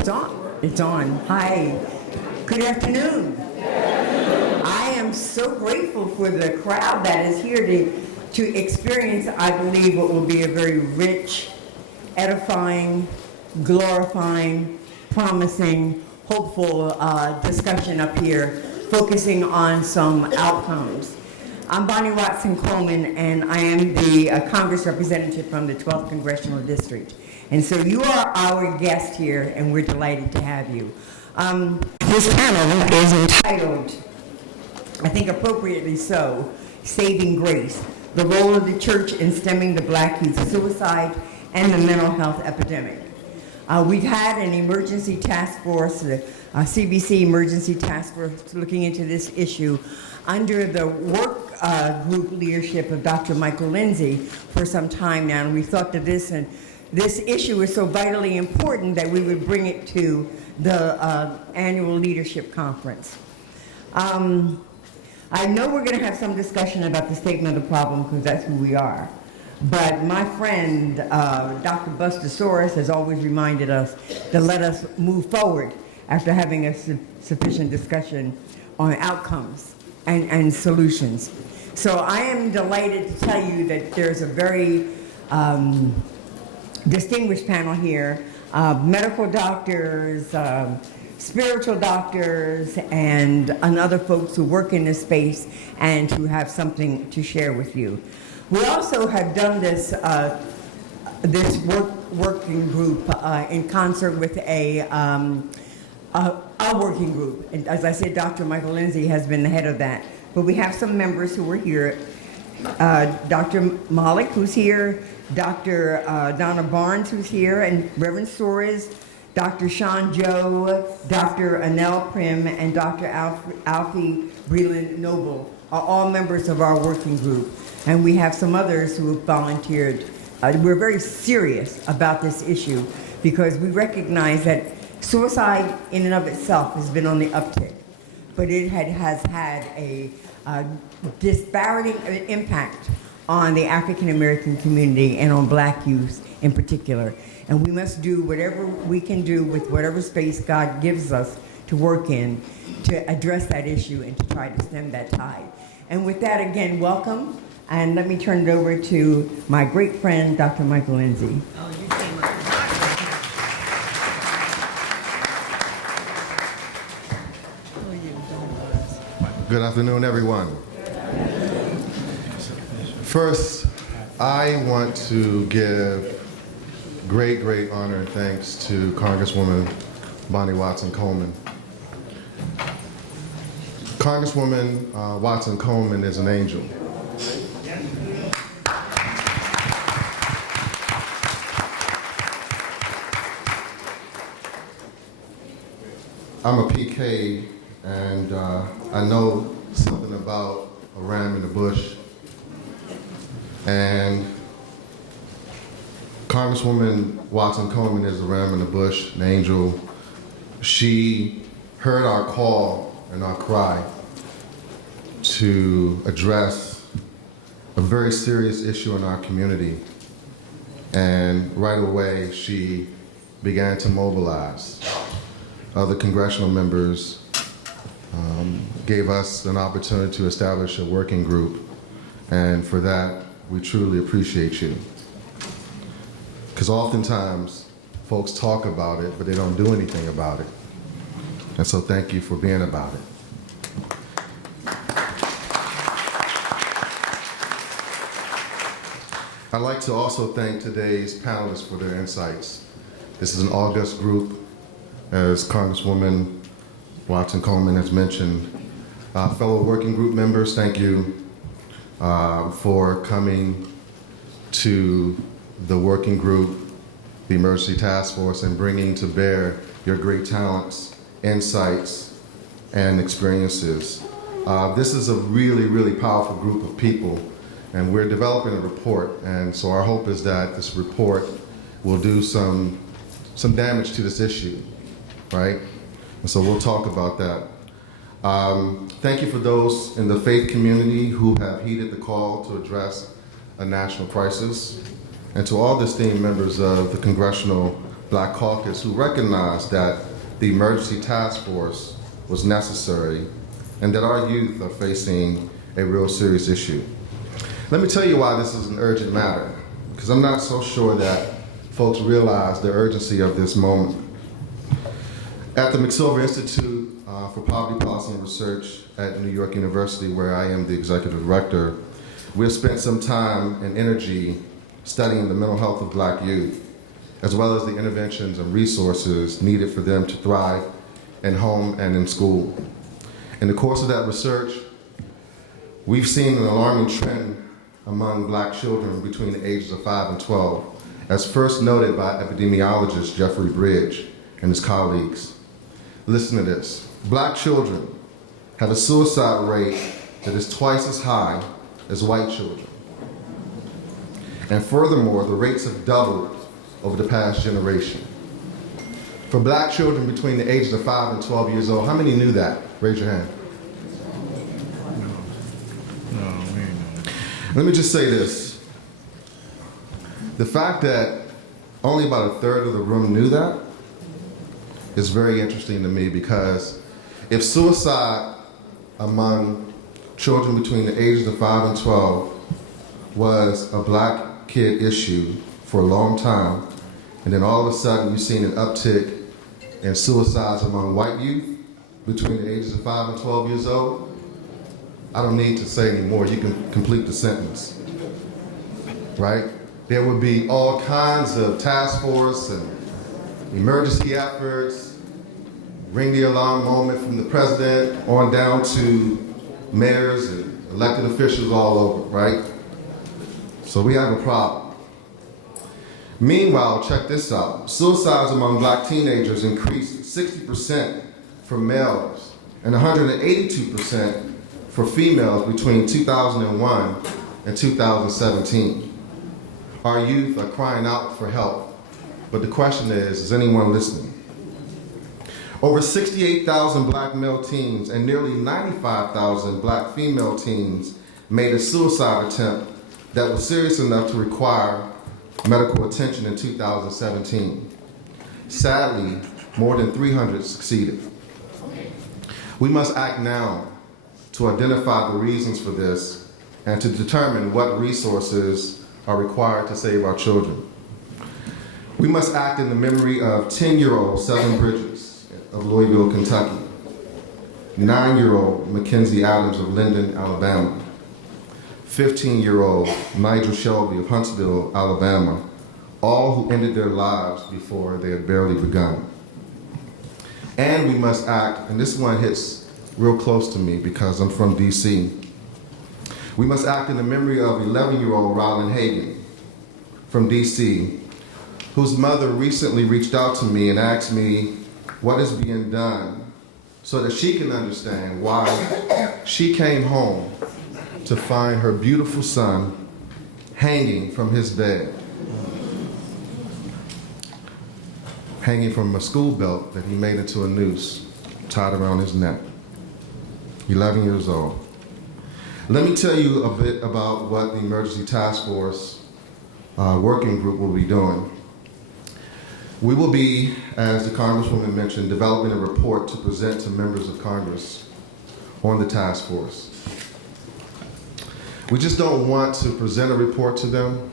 It's on. It's on. Hi. Good afternoon. I am so grateful for the crowd that is here to experience, I believe, what will be a very rich, edifying, glorifying, promising, hopeful discussion up here, focusing on some outcomes. I'm Bonnie Watson Coleman, and I am the Congress representative from the 12th Congressional District. And so you are our guest here, and we're delighted to have you. This panel is entitled, I think appropriately so, Saving Grace, the role of the church in stemming the Black youth suicide and the mental health epidemic. We've had an emergency task force, the CBC emergency task force, looking into this issue under the work group leadership of Dr. Michael Lindsay for some time now, and we thought that this issue is so vitally important that we would bring it to the annual leadership conference. I know we're going to have some discussion about the statement of the problem because that's who we are. But my friend, Dr. Bustasaurus, has always reminded us to let us move forward after having a sufficient discussion on outcomes and solutions. So I am delighted to tell you that there's a very distinguished panel here, medical doctors, spiritual doctors, and other folks who work in this space and who have something to share with you. We also have done this working group in concert with a working group. And as I said, Dr. Michael Lindsay has been the head of that. But we have some members who were here. Dr. Malik, who's here, Dr. Donna Barnes, who's here, and Reverend Soares, Dr. Sean Joe, Dr. Anel Prim, and Dr. Alfie Breland Noble are all members of our working group. And we have some others who have volunteered. We're very serious about this issue because we recognize that suicide in and of itself has been on the uptick, but it has had a disparate impact on the African American community and on Black youth in particular. And we must do whatever we can do with whatever space God gives us to work in to address that issue and to try to stem that tide. And with that, again, welcome. And let me turn it over to my great friend, Dr. Michael Lindsay. Oh, you came up. Good afternoon, everyone. First, I want to give great honor and thanks to Congresswoman Bonnie Watson Coleman. Congresswoman Watson Coleman is an angel. I'm a PK, and I know something about a ram in the bush. And Congresswoman Watson Coleman is a ram in the bush, an angel. She heard our call and our cry to address a very serious issue in our community. And right away, she began to mobilize. Other congressional members gave us an opportunity to establish a working group, and for that, we truly appreciate you. Because oftentimes, folks talk about it, but they don't do anything about it. And so thank you for being about it. I'd like to also thank today's panelists for their insights. This is an august group, as Congresswoman Watson Coleman has mentioned. Fellow working group members, thank you for coming to the working group, the emergency task force, and bringing to bear your great talents, insights, and experiences. This is a really powerful group of people, and we're developing a report, and so our hope is that this report will do some damage to this issue, right? And so we'll talk about that. Thank you for those in the faith community who have heeded the call to address a national crisis, and to all the esteemed members of the Congressional Black Caucus who recognized that the emergency task force was necessary and that our youth are facing a real serious issue. Let me tell you why this is an urgent matter, because I'm not so sure that folks realize the urgency of this moment. At the McSilver Institute for Poverty Policy and Research at New York University, where I am the executive director, we have spent some time and energy studying the mental health of Black youth, as well as the interventions and resources needed for them to thrive in home and in school. In the course of that research, we've seen an alarming trend among Black children between the ages of 5 and 12, as first noted by epidemiologist Jeffrey Bridge and his colleagues. Listen to this. Black children have a suicide rate that is twice as high as white children. And furthermore, the rates have doubled over the past generation. For Black children between the ages of 5 and 12 years old, how many knew that? Raise your hand. Let me just say this. The fact that only about a third of the room knew that is very interesting to me, because if suicide among children between the ages of 5 and 12 was a Black kid issue for a long time, and then all of a sudden you've seen an uptick in suicides among white youth between the ages of 5 and 12 years old, I don't need to say anymore. You can complete the sentence, right? There would be all kinds of task force and emergency efforts, ring the alarm moment from the president on down to mayors and elected officials all over, right? So we have a problem. Meanwhile, check this out. Suicides among Black teenagers increased 60% for males and 182% for females between 2001 and 2017. Our youth are crying out for help, but the question is anyone listening? Over 68,000 Black male teens and nearly 95,000 Black female teens made a suicide attempt that was serious enough to require medical attention in 2017. Sadly, more than 300 succeeded. We must act now to identify the reasons for this and to determine what resources are required to save our children. We must act in the memory of 10-year-old Seven Bridges of Louisville, Kentucky, 9-year-old Mackenzie Adams of Linden, Alabama, 15-year-old Nigel Shelby of Huntsville, Alabama, all who ended their lives before they had barely begun. And we must act, and this one hits real close to me because I'm from DC. We must act in the memory of 11-year-old Rylan Hagan from DC, whose mother recently reached out to me and asked me what is being done so that she can understand why she came home to find her beautiful son hanging from his bed, hanging from a school belt that he made into a noose tied around his neck. 11 years old. Let me tell you a bit about what the Emergency Task Force Working Group will be doing. We will be, as the Congresswoman mentioned, developing a report to present to members of Congress on the task force. We just don't want to present a report to them,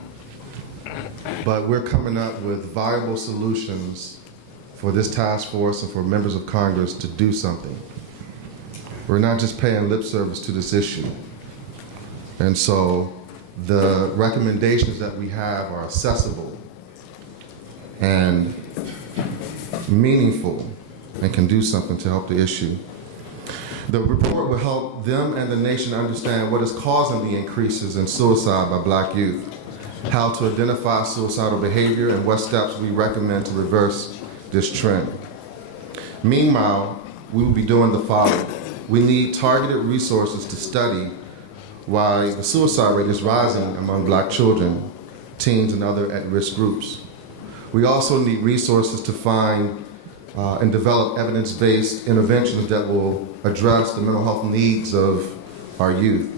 but we're coming up with viable solutions for this task force and for members of Congress to do something. We're not just paying lip service to this issue. And so the recommendations that we have are accessible and meaningful and can do something to help the issue. The report will help them and the nation understand what is causing the increases in suicide by Black youth, how to identify suicidal behavior, and what steps we recommend to reverse this trend. Meanwhile, we will be doing the following. We need targeted resources to study why the suicide rate is rising among Black children, teens, and other at-risk groups. We also need resources to find and develop evidence-based interventions that will address the mental health needs of our youth.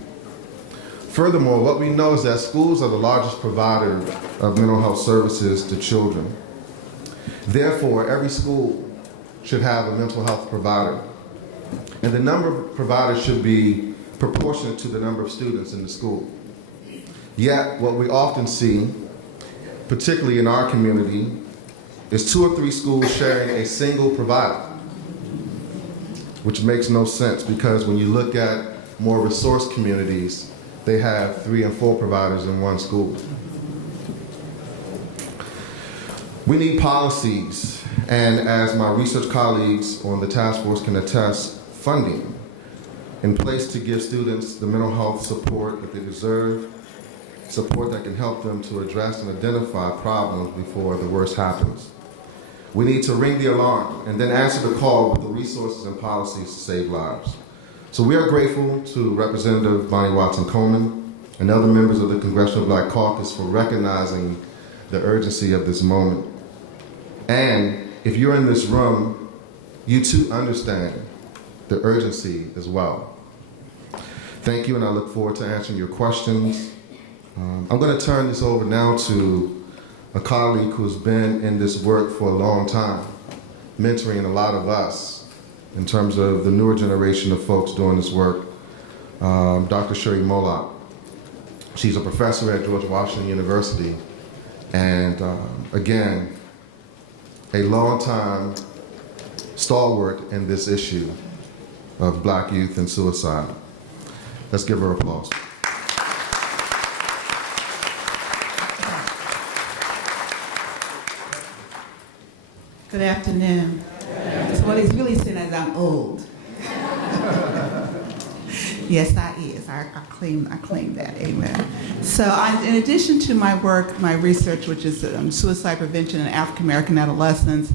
Furthermore, what we know is that schools are the largest provider of mental health services to children. Therefore, every school should have a mental health provider. And the number of providers should be proportionate to the number of students in the school. Yet, what we often see, particularly in our community, is 2 or 3 schools sharing a single provider, which makes no sense because when you look at more resource communities, they have 3 and 4 providers in one school. We need policies, and as my research colleagues on the task force can attest, funding in place to give students the mental health support that they deserve, support that can help them to address and identify problems before the worst happens. We need to ring the alarm and then answer the call with the resources and policies to save lives. So we are grateful to Representative Bonnie Watson Coleman and other members of the Congressional Black Caucus for recognizing the urgency of this moment. And if you're in this room, you too understand the urgency as well. Thank you, and I look forward to answering your questions. I'm going to turn this over now to a colleague who's been in this work for a long time, mentoring a lot of us in terms of the newer generation of folks doing this work, Dr. Sherry Moloch. She's a professor at George Washington University, and again, a long-time stalwart in this issue of Black youth and suicide. Let's give her applause. Good afternoon. So what he's really saying is I'm old. Yes, I is. I claim that. Amen. So in addition to my work, my research, which is suicide prevention in African American adolescents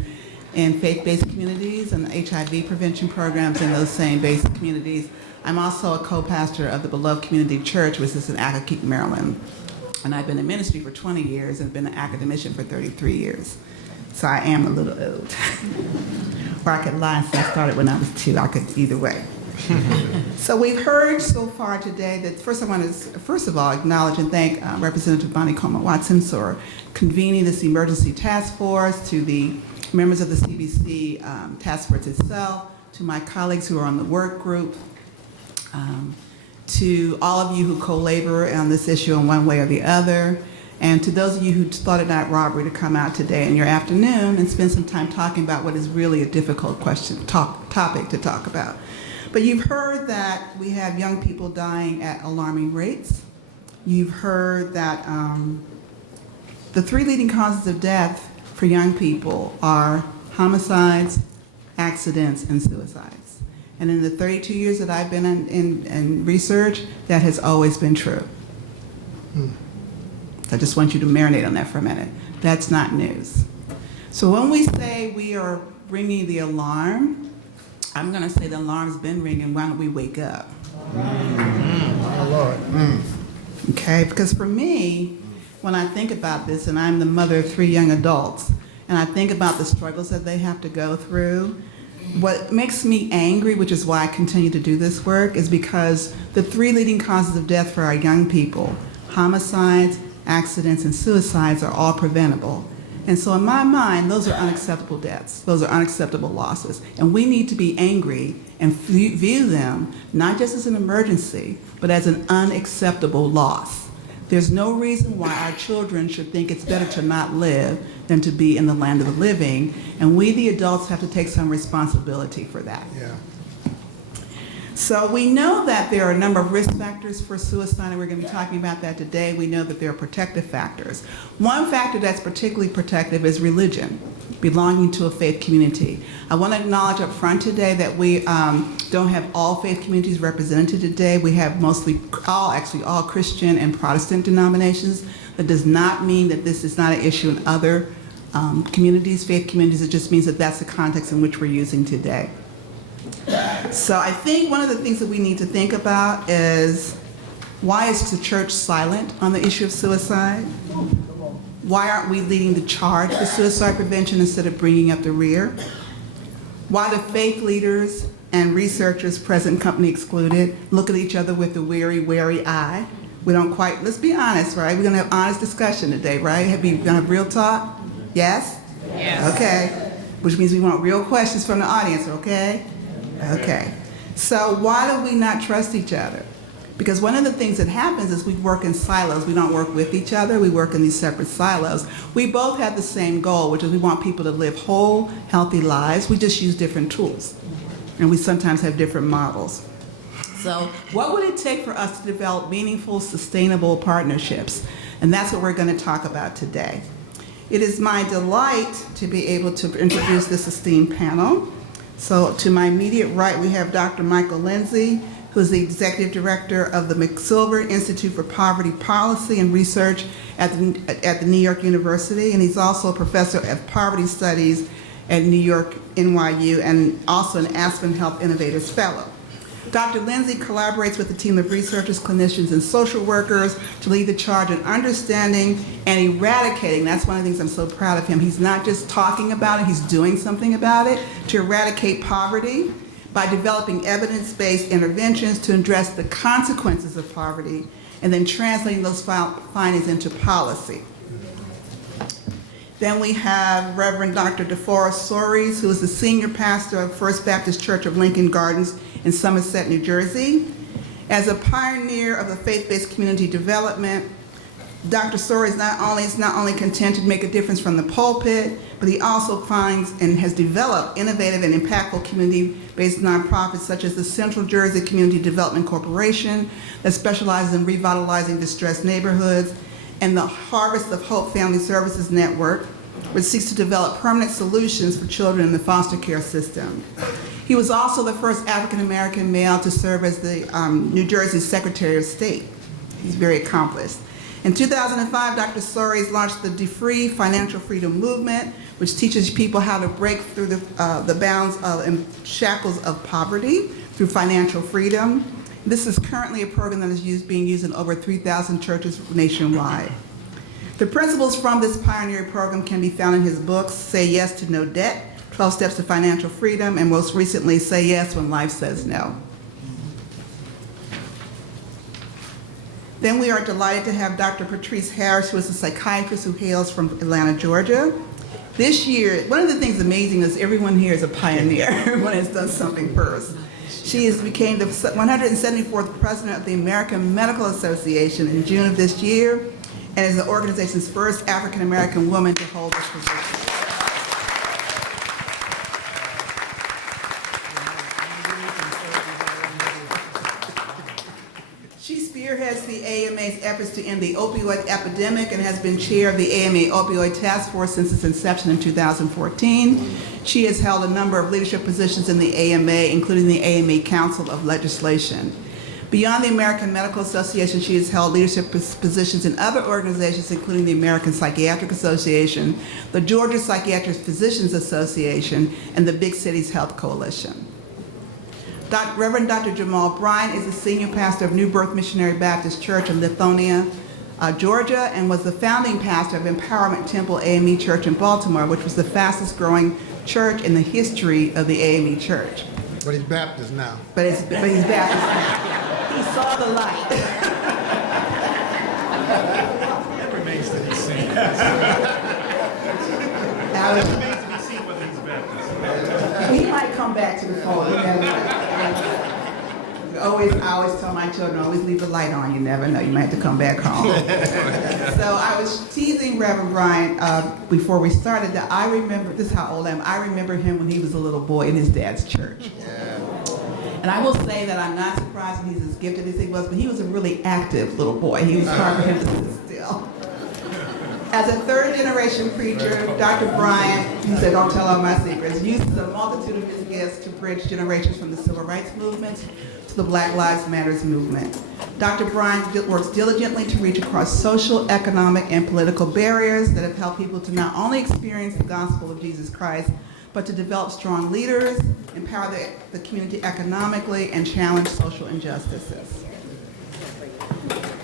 in faith-based communities and HIV prevention programs in those same based communities, I'm also a co-pastor of the Beloved Community Church, which is in Accokeek, Maryland. And I've been in ministry for 20 years and been an academician for 33 years. So I am a little old. Or I could lie and say I started when I was 2. I could either way. So we've heard so far today that first I want to, first of all, acknowledge and thank Representative Bonnie Coleman Watson for convening this emergency task force, to the members of the CBC task force itself, to my colleagues who are on the work group, to all of you who co-labor on this issue in one way or the other, and to those of you who thought it not robbery to come out today in your afternoon and spend some time talking about what is really a difficult topic to talk about. But you've heard that we have young people dying at alarming rates. You've heard that the 3 leading causes of death for young people are homicides, accidents, and suicides. And in the 32 years that I've been in research, that has always been true. I just want you to marinate on that for a minute. That's not news. So when we say we are ringing the alarm, I'm going to say the alarm's been ringing. Why don't we wake up? My Lord. Okay, because for me, when I think about this, and I'm the mother of 3 young adults, and I think about the struggles that they have to go through, what makes me angry, which is why I continue to do this work, is because the 3 leading causes of death for our young people, homicides, accidents, and suicides, are all preventable. And so in my mind, those are unacceptable deaths. Those are unacceptable losses. And we need to be angry and view them not just as an emergency, but as an unacceptable loss. There's no reason why our children should think it's better to not live than to be in the land of the living. And we, the adults, have to take some responsibility for that. Yeah. So we know that there are a number of risk factors for suicide, and we're going to be talking about that today. We know that there are protective factors. One factor that's particularly protective is religion, belonging to a faith community. I want to acknowledge up front today that we don't have all faith communities represented today. We have mostly all Christian and Protestant denominations. That does not mean that this is not an issue in other communities, faith communities. It just means that that's the context in which we're using today. So I think one of the things that we need to think about is, why is the church silent on the issue of suicide? Why aren't we leading the charge for suicide prevention instead of bringing up the rear? Why do faith leaders and researchers, present company excluded, look at each other with a wary eye? We don't quite, let's be honest, right? We're going to have honest discussion today, right? We're going to have real talk? Yes? Yes. Okay, which means we want real questions from the audience, okay? Okay. So why do we not trust each other? Because one of the things that happens is we work in silos. We don't work with each other. We work in these separate silos. We both have the same goal, which is we want people to live whole, healthy lives. We just use different tools. And we sometimes have different models. So what would it take for us to develop meaningful, sustainable partnerships? And that's what we're going to talk about today. It is my delight to be able to introduce this esteemed panel. So to my immediate right, we have Dr. Michael Lindsay, who is the Executive Director of the McSilver Institute for Poverty Policy and Research at the New York University, and he's also a Professor of Poverty Studies at New York, NYU, and also an Aspen Health Innovators Fellow. Dr. Lindsay collaborates with a team of researchers, clinicians, and social workers to lead the charge in understanding and eradicating. That's one of the things I'm so proud of him. He's not just talking about it, he's doing something about it, to eradicate poverty by developing evidence-based interventions to address the consequences of poverty and then translating those findings into policy. Then we have Reverend Dr. DeForest Soares, who is the senior pastor of First Baptist Church of Lincoln Gardens in Somerset, New Jersey. As a pioneer of the faith-based community development, Dr. Soares is not only content to make a difference from the pulpit, but he also finds and has developed innovative and impactful community-based nonprofits such as the Central Jersey Community Development Corporation that specializes in revitalizing distressed neighborhoods, and the Harvest of Hope Family Services Network, which seeks to develop permanent solutions for children in the foster care system. He was also the first African-American male to serve as the New Jersey Secretary of State. He's very accomplished. In 2005, Dr. Soares launched the DeFree Financial Freedom Movement, which teaches people how to break through the bounds and shackles of poverty through financial freedom. This is currently a program that is being used in over 3,000 churches nationwide. The principles from this pioneering program can be found in his books, Say Yes to No Debt, 12 Steps to Financial Freedom, and most recently, Say Yes When Life Says No. Then we are delighted to have Dr. Patrice Harris, who is a psychiatrist who hails from Atlanta, Georgia. This year, one of the things amazing is everyone here is a pioneer. Everyone has done something first. She became the 174th president of the American Medical Association in June of this year, and is the organization's first African-American woman to hold this position. She spearheads the AMA's efforts to end the opioid epidemic and has been chair of the AMA Opioid Task Force since its inception in 2014. She has held a number of leadership positions in the AMA, including the AMA Council of Legislation. Beyond the American Medical Association, she has held leadership positions in other organizations, including the American Psychiatric Association, the Georgia Psychiatric Physicians Association, and the Big Cities Health Coalition. Reverend Dr. Jamal Bryant is the senior pastor of New Birth Missionary Baptist Church in Lithonia, Georgia, and was the founding pastor of Empowerment Temple AME Church in Baltimore, which was the fastest growing church in the history of the AME Church. But he's Baptist now. But he's Baptist now. He saw the light. That remains to be seen. That remains to be seen whether he's Baptist. He might come back to the fold. You never know. I always tell my children, always leave the light on. You never know. You might have to come back home. So I was teasing Reverend Bryant before we started that I remember, this is how old I am, I remember him when he was a little boy in his dad's church. Yeah. And I will say that I'm not surprised when he's as gifted as he was, but he was a really active little boy. He was hard for him to sit still. As a third-generation preacher, Dr. Bryant, he said, don't tell all my secrets, uses a multitude of his gifts to bridge generations from the civil rights movement to the Black Lives Matter movement. Dr. Bryant works diligently to reach across social, economic, and political barriers that have helped people to not only experience the gospel of Jesus Christ, but to develop strong leaders, empower the community economically, and challenge social injustices.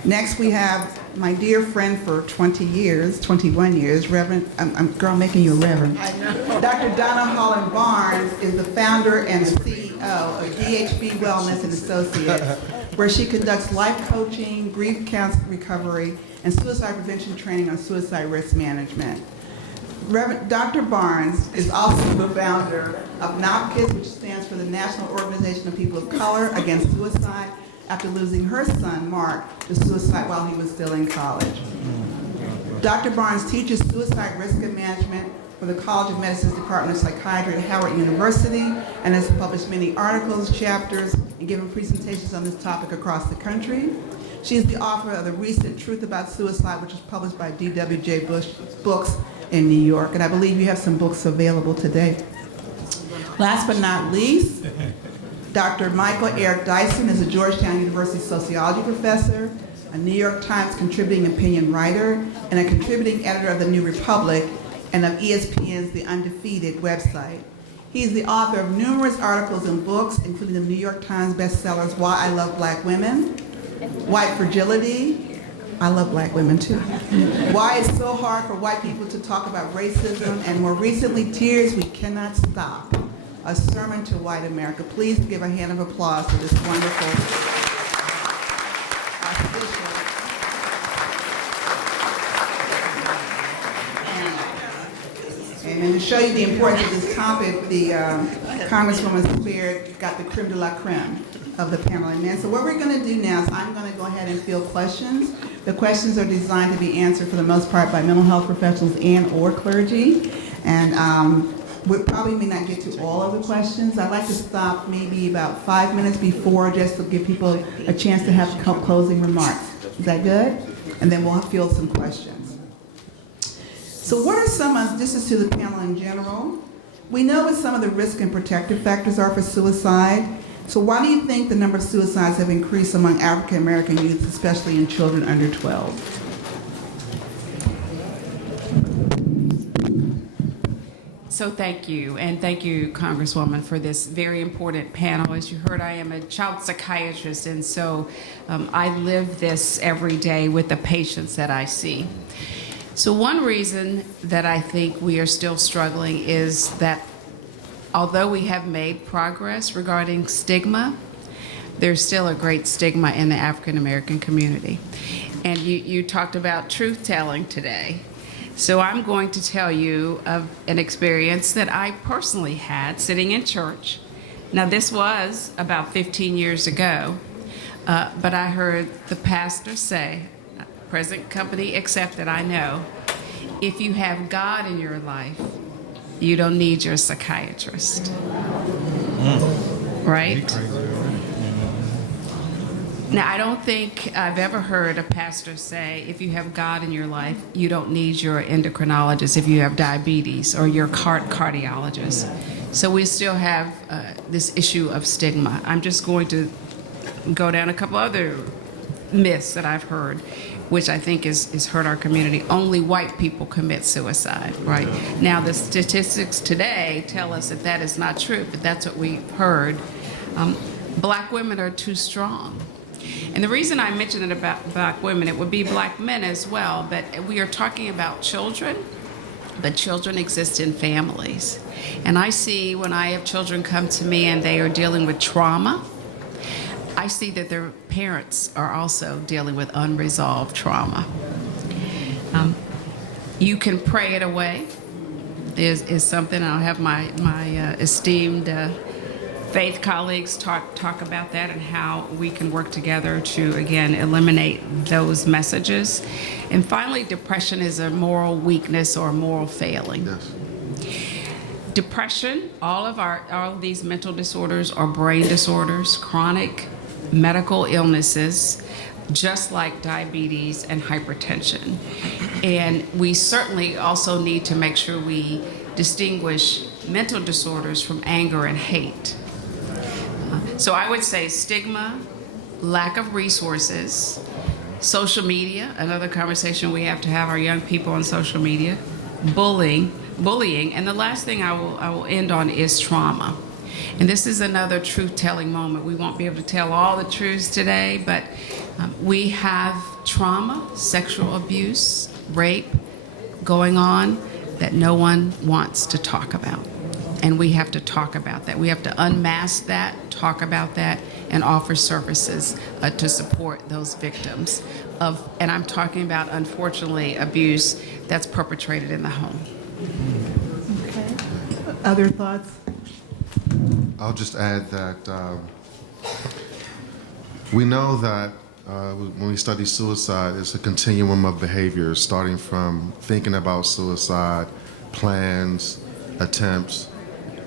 Next, we have my dear friend for 21 years, Reverend, I'm making you a Reverend. I know. Dr. Donna Holland Barnes is the founder and CEO of DHB Wellness and Associates, where she conducts life coaching, grief counseling recovery, and suicide prevention training on suicide risk management. Reverend Dr. Barnes is also the founder of NOPCIS, which stands for the National Organization of People of Color Against Suicide, after losing her son, Mark, to suicide while he was still in college. Dr. Barnes teaches suicide risk management for the College of Medicine's Department of Psychiatry at Howard University and has published many articles, chapters, and given presentations on this topic across the country. She is the author of the recent Truth About Suicide, which was published by D.W.J. Bush Books in New York, and I believe you have some books available today. Last but not least, Dr. Michael Eric Dyson is a Georgetown University sociology professor, a New York Times contributing opinion writer, and a contributing editor of The New Republic and of ESPN's The Undefeated website. He is the author of numerous articles and books, including the New York Times bestsellers Why I Love Black Women, White Fragility, I love black women too, Why It's So Hard for White People to Talk About Racism, and more recently, Tears We Cannot Stop, a sermon to white America. Please give a hand of applause for this wonderful And to show you the importance of this topic, the Congresswoman Spear got the creme de la creme of the panel. And so what we're going to do now is I'm going to go ahead and field questions. The questions are designed to be answered for the most part by mental health professionals and or clergy. And we probably may not get to all of the questions. I'd like to stop maybe about 5 minutes before just to give people a chance to have closing remarks. Is that good? And then we'll field some questions. So what are some of, this is to the panel in general, we know what some of the risk and protective factors are for suicide. So why do you think the number of suicides have increased among African American youth, especially in children under 12? So thank you, and thank you, Congresswoman, for this very important panel. As you heard, I am a child psychiatrist, and so I live this every day with the patients that I see. So one reason that I think we are still struggling is that although we have made progress regarding stigma, there's still a great stigma in the African American community. And you talked about truth-telling today. So I'm going to tell you of an experience that I personally had sitting in church. Now this was about 15 years ago, but I heard the pastor say, present company accepted, I know, if you have God in your life, you don't need your psychiatrist. Right? Now, I don't think I've ever heard a pastor say, if you have God in your life, you don't need your endocrinologist if you have diabetes or your cardiologist. So we still have this issue of stigma. I'm just going to go down a couple other myths that I've heard, which I think is hurt our community. Only white people commit suicide, right? Now, the statistics today tell us that that is not true, but that's what we've heard. Black women are too strong. And the reason I mention it about black women, it would be black men as well, but we are talking about children, but children exist in families. And I see when I have children come to me and they are dealing with trauma, I see that their parents are also dealing with unresolved trauma. You can pray it away. Is something I'll have my esteemed faith colleagues talk about that and how we can work together to, again, eliminate those messages. And finally, depression is a moral weakness or a moral failing. Yes. Depression, all of these mental disorders are brain disorders, chronic medical illnesses, just like diabetes and hypertension. And we certainly also need to make sure we distinguish mental disorders from anger and hate. So I would say stigma, lack of resources, social media, another conversation we have to have our young people on social media, bullying, and the last thing I will end on is trauma. And this is another truth-telling moment. We won't be able to tell all the truths today, but we have trauma, sexual abuse, rape going on that no one wants to talk about. And we have to talk about that. We have to unmask that, talk about that, and offer services to support those victims of, and I'm talking about, unfortunately, abuse that's perpetrated in the home. Okay. Other thoughts? I'll just add that we know that when we study suicide, it's a continuum of behaviors, starting from thinking about suicide, plans, attempts,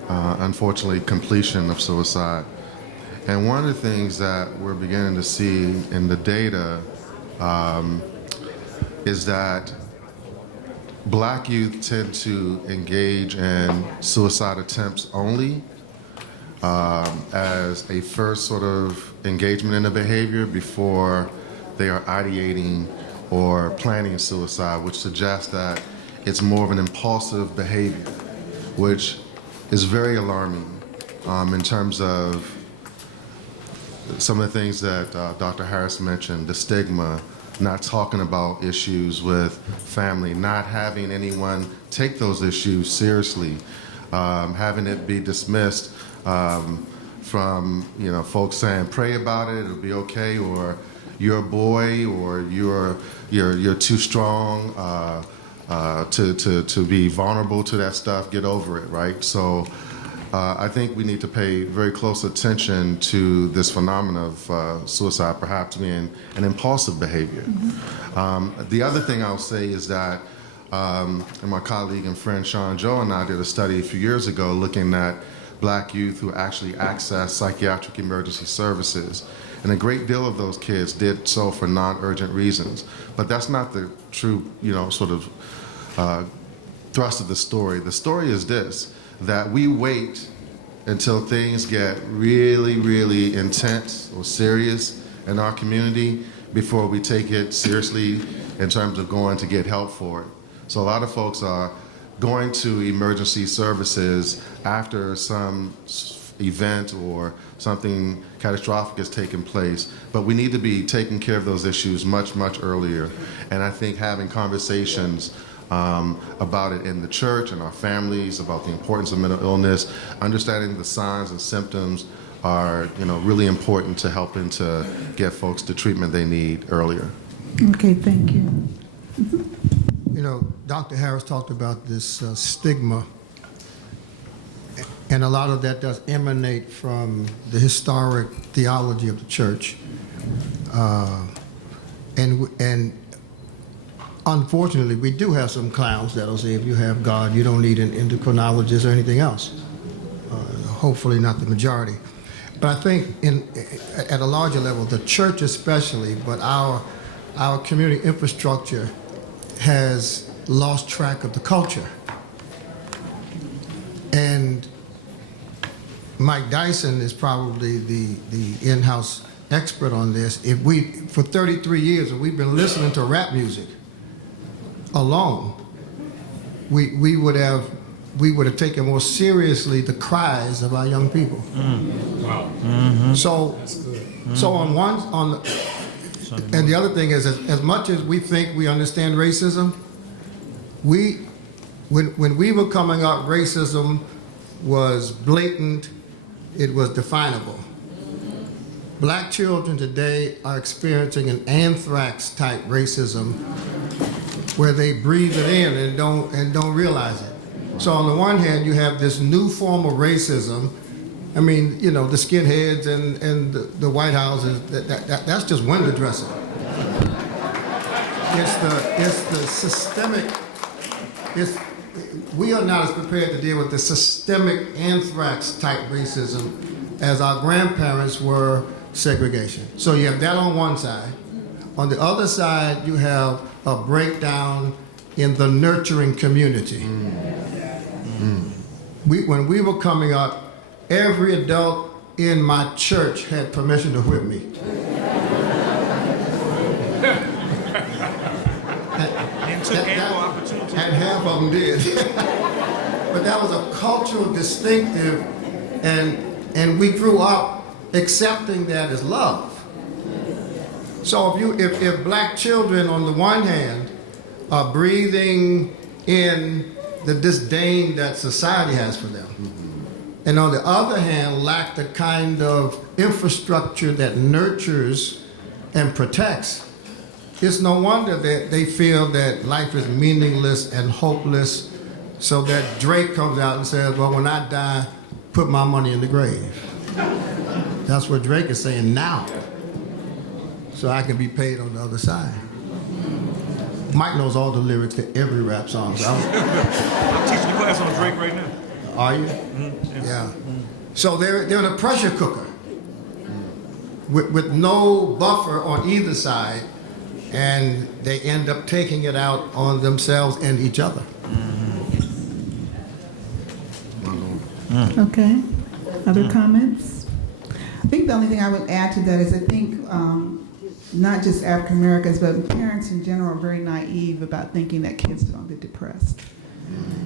unfortunately, completion of suicide. And one of the things that we're beginning to see in the data is that Black youth tend to engage in suicide attempts only as a first sort of engagement in the behavior before they are ideating or planning suicide, which suggests that it's more of an impulsive behavior, which is very alarming in terms of some of the things that Dr. Harris mentioned, the stigma, not talking about issues with family, not having anyone take those issues seriously, having it be dismissed from folks saying pray about it, it'll be okay, or you're a boy, or you're too strong to be vulnerable to that stuff. Get over it, right? So I think we need to pay very close attention to this phenomenon of suicide perhaps being an impulsive behavior. The other thing I'll say is that and my colleague and friend Sean Joe and I did a study a few years ago looking at Black youth who actually access psychiatric emergency services. And a great deal of those kids did so for non-urgent reasons. But that's not the true, sort of thrust of the story. The story is this, that we wait until things get really, really intense or serious in our community before we take it seriously in terms of going to get help for it. So a lot of folks are going to emergency services after some event or something catastrophic has taken place, but we need to be taking care of those issues much, much earlier. And I think having conversations about it in the church and our families, about the importance of mental illness, understanding the signs and symptoms are really important to helping to get folks the treatment they need earlier. Okay, thank you. Dr. Harris talked about this stigma, and a lot of that does emanate from the historic theology of the church. And unfortunately, we do have some clowns that'll say, if you have God, you don't need an endocrinologist or anything else. Hopefully not the majority. But I think at a larger level, the church especially, but our community infrastructure has lost track of the culture. And Mike Dyson is probably the in-house expert on this. For 33 years, if we've been listening to rap music alone, we would have taken more seriously the cries of our young people. Wow. So and the other thing is, as much as we think we understand racism, when we were coming up, racism was blatant, it was definable. Black children today are experiencing an anthrax-type racism where they breathe it in and don't realize it. So on the one hand, you have this new form of racism. I mean, the skinheads and the White House, that's just window dressing. It's the systemic, we are not as prepared to deal with the systemic anthrax-type racism as our grandparents were segregation. So you have that on one side. On the other side, you have a breakdown in the nurturing community. When we were coming up, every adult in my church had permission to whip me. And took ample opportunity. And half of them did. But that was a cultural distinctive, and we grew up accepting that as love. So if black children on the one hand are breathing in the disdain that society has for them, and on the other hand lack the kind of infrastructure that nurtures and protects, it's no wonder that they feel that life is meaningless and hopeless So that Drake comes out and says, well, when I die, put my money in the grave. That's what Drake is saying now. So I can be paid on the other side. Mike knows all the lyrics to every rap song. So I'm teaching the class on Drake right now. are you? Yeah. So they're in a pressure cooker with no buffer on either side, and they end up taking it out on themselves and each other. Okay. Other comments? I think the only thing I would add to that is I think not just African Americans, but parents in general are very naive about thinking that kids don't get depressed.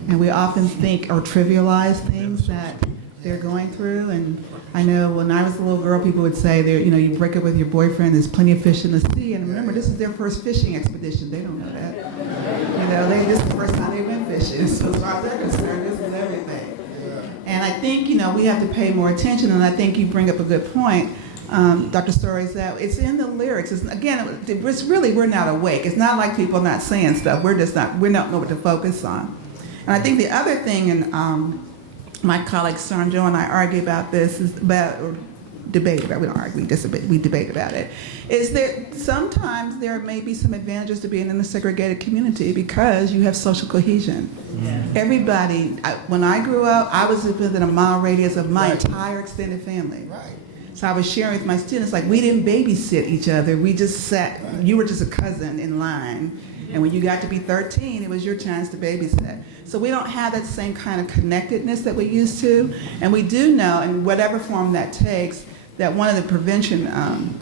And we often think or trivialize things that they're going through. And I know when I was a little girl, people would say, you break up with your boyfriend, there's plenty of fish in the sea. And remember, this is their first fishing expedition. They don't know that. This is the first time they've been fishing. So as far as they're concerned, this is everything. And I think, we have to pay more attention. And I think you bring up a good point, Dr. Story, is that it's in the lyrics. It's really, we're not awake. It's not like people not saying stuff. We don't know what to focus on. And I think the other thing, and my colleague Sanjo and I argue about this, debate about, we don't argue, we debate about it, is that sometimes there may be some advantages to being in a segregated community because you have social cohesion. Yeah. Everybody, when I grew up, I was within a mile radius of my entire extended family. Right. So I was sharing with my students, we didn't babysit each other. We just sat, you were just a cousin in line. And when you got to be 13, it was your chance to babysit. So we don't have that same kind of connectedness that we used to. And we do know, in whatever form that takes, that one of the prevention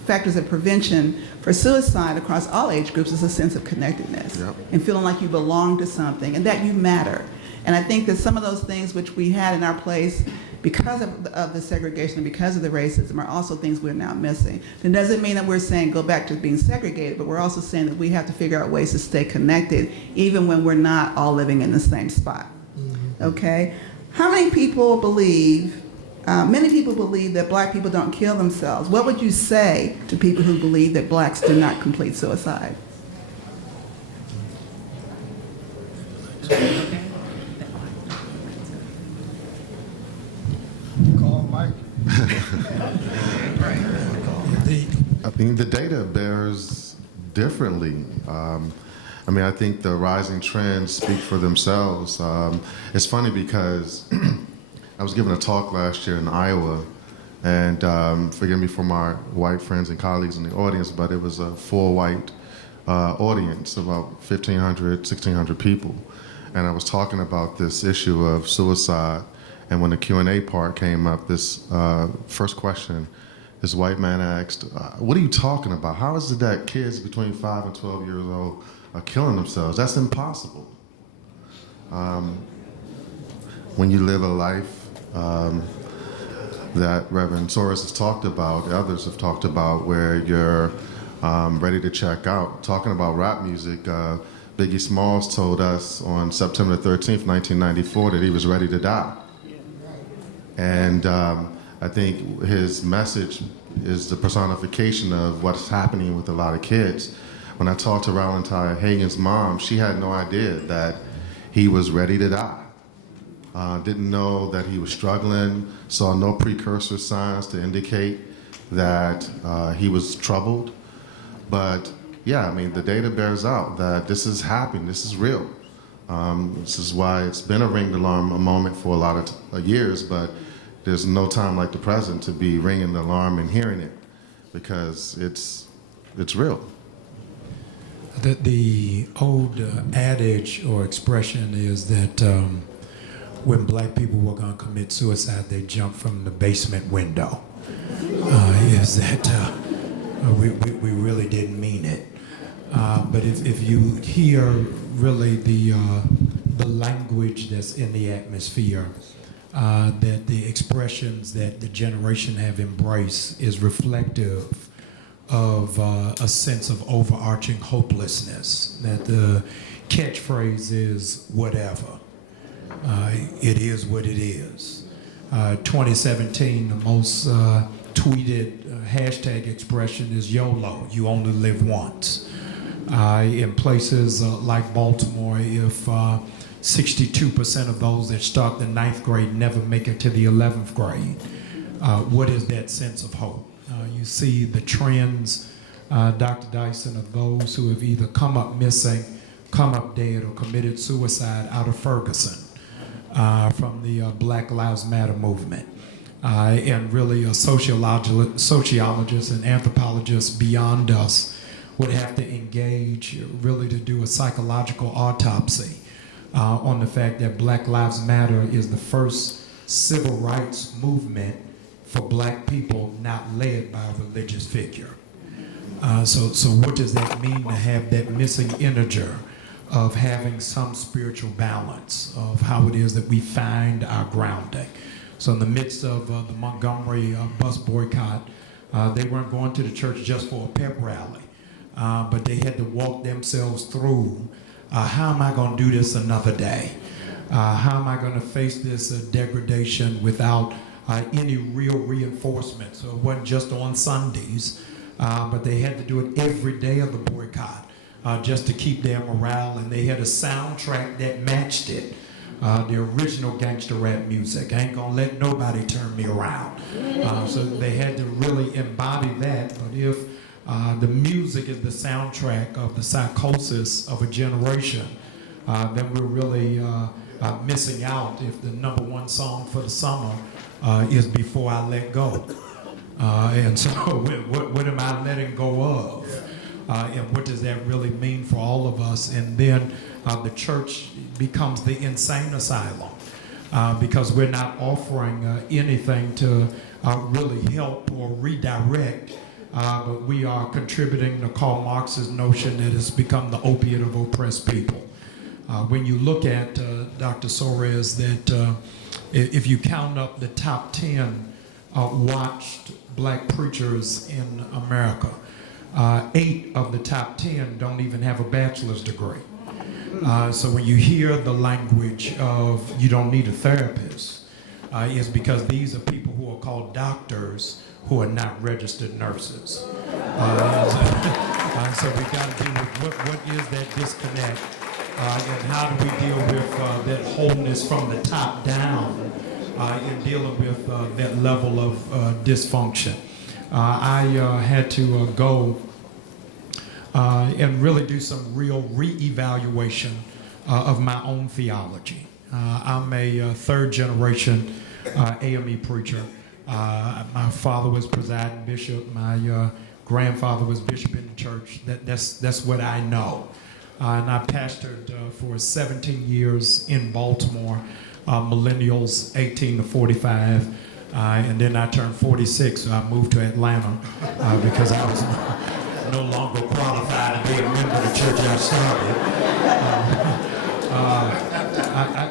factors of prevention for suicide across all age groups is a sense of connectedness. Yep. And feeling like you belong to something and that you matter. And I think that some of those things which we had in our place because of the segregation and because of the racism are also things we're now missing. It doesn't mean that we're saying go back to being segregated, but we're also saying that we have to figure out ways to stay connected even when we're not all living in the same spot. Mm-hmm. Okay? How many people believe, many people believe that black people don't kill themselves. What would you say to people who believe that blacks do not complete suicide? Call Mike. I think the data bears differently. I think the rising trends speak for themselves. It's funny because I was giving a talk last year in Iowa, and forgive me for my white friends and colleagues in the audience, but it was a full white audience, about 1,500, 1,600 people. And I was talking about this issue of suicide. And when the Q&A part came up, this first question, this white man asked, what are you talking about? How is it that kids between 5 and 12 years old are killing themselves? That's impossible. When you live a life that Reverend Soros has talked about, others have talked about, where you're ready to check out. Talking about rap music, Biggie Smalls told us on September 13th, 1994, that he was ready to die. And I think his message is the personification of what's happening with a lot of kids. When I talked to Valentine Hagen's mom, she had no idea that he was ready to die. Didn't know that he was struggling, saw no precursor signs to indicate that he was troubled. But yeah, the data bears out that this is happening, this is real. This is why it's been a ring the alarm moment for a lot of years, but there's no time like the present to be ringing the alarm and hearing it, because it's real. The old adage or expression is that when black people were going to commit suicide, they jumped from the basement window. Is that we really didn't mean it. But if you hear really the language that's in the atmosphere, that the expressions that the generation have embraced is reflective of a sense of overarching hopelessness, that the catchphrase is whatever. It is what it is. 2017, the most tweeted hashtag expression is YOLO, you only live once. In places like Baltimore, if 62% of those that start the 9th grade never make it to the 11th grade. What is that sense of hope? You see the trends, Dr. Dyson, of those who have either come up missing, come up dead, or committed suicide out of Ferguson from the Black Lives Matter movement. And really sociologists and anthropologists beyond us would have to engage really to do a psychological autopsy on the fact that Black Lives Matter is the first civil rights movement for black people not led by a religious figure. So what does that mean to have that missing integer of having some spiritual balance of how it is that we find our grounding? So in the midst of the Montgomery bus boycott, they weren't going to the church just for a pep rally, but they had to walk themselves through, how am I going to do this another day? How am I going to face this degradation without any real reinforcement? So it wasn't just on Sundays, but they had to do it every day of the boycott just to keep their morale, and they had a soundtrack that matched it. The original gangster rap music. I ain't gonna let nobody turn me around. So they had to really embody that. But if the music is the soundtrack of the psychosis of a generation, then we're really missing out if the #1 song for the summer is Before I Let Go. And so what am I letting go of? And what does that really mean for all of us? And then the church becomes the insane asylum because we're not offering anything to really help or redirect, but we are contributing to Karl Marx's notion that it's become the opiate of oppressed people. When you look at, Dr. Soares, that if you count up the top 10 watched black preachers in America, 8 of the top 10 don't even have a bachelor's degree. So when you hear the language of you don't need a therapist, it's because these are people who are called doctors who are not registered nurses. So we got to deal with what is that disconnect, and how do we deal with that wholeness from the top down in dealing with that level of dysfunction. I had to go and really do some real reevaluation of my own theology. I'm a third generation AME preacher. My father was presiding bishop. My grandfather was bishop in the church. That's what I know. And I pastored for 17 years in Baltimore, millennials 18 to 45. And then I turned 46, so I moved to Atlanta because I was no longer qualified to be a member of the church I started.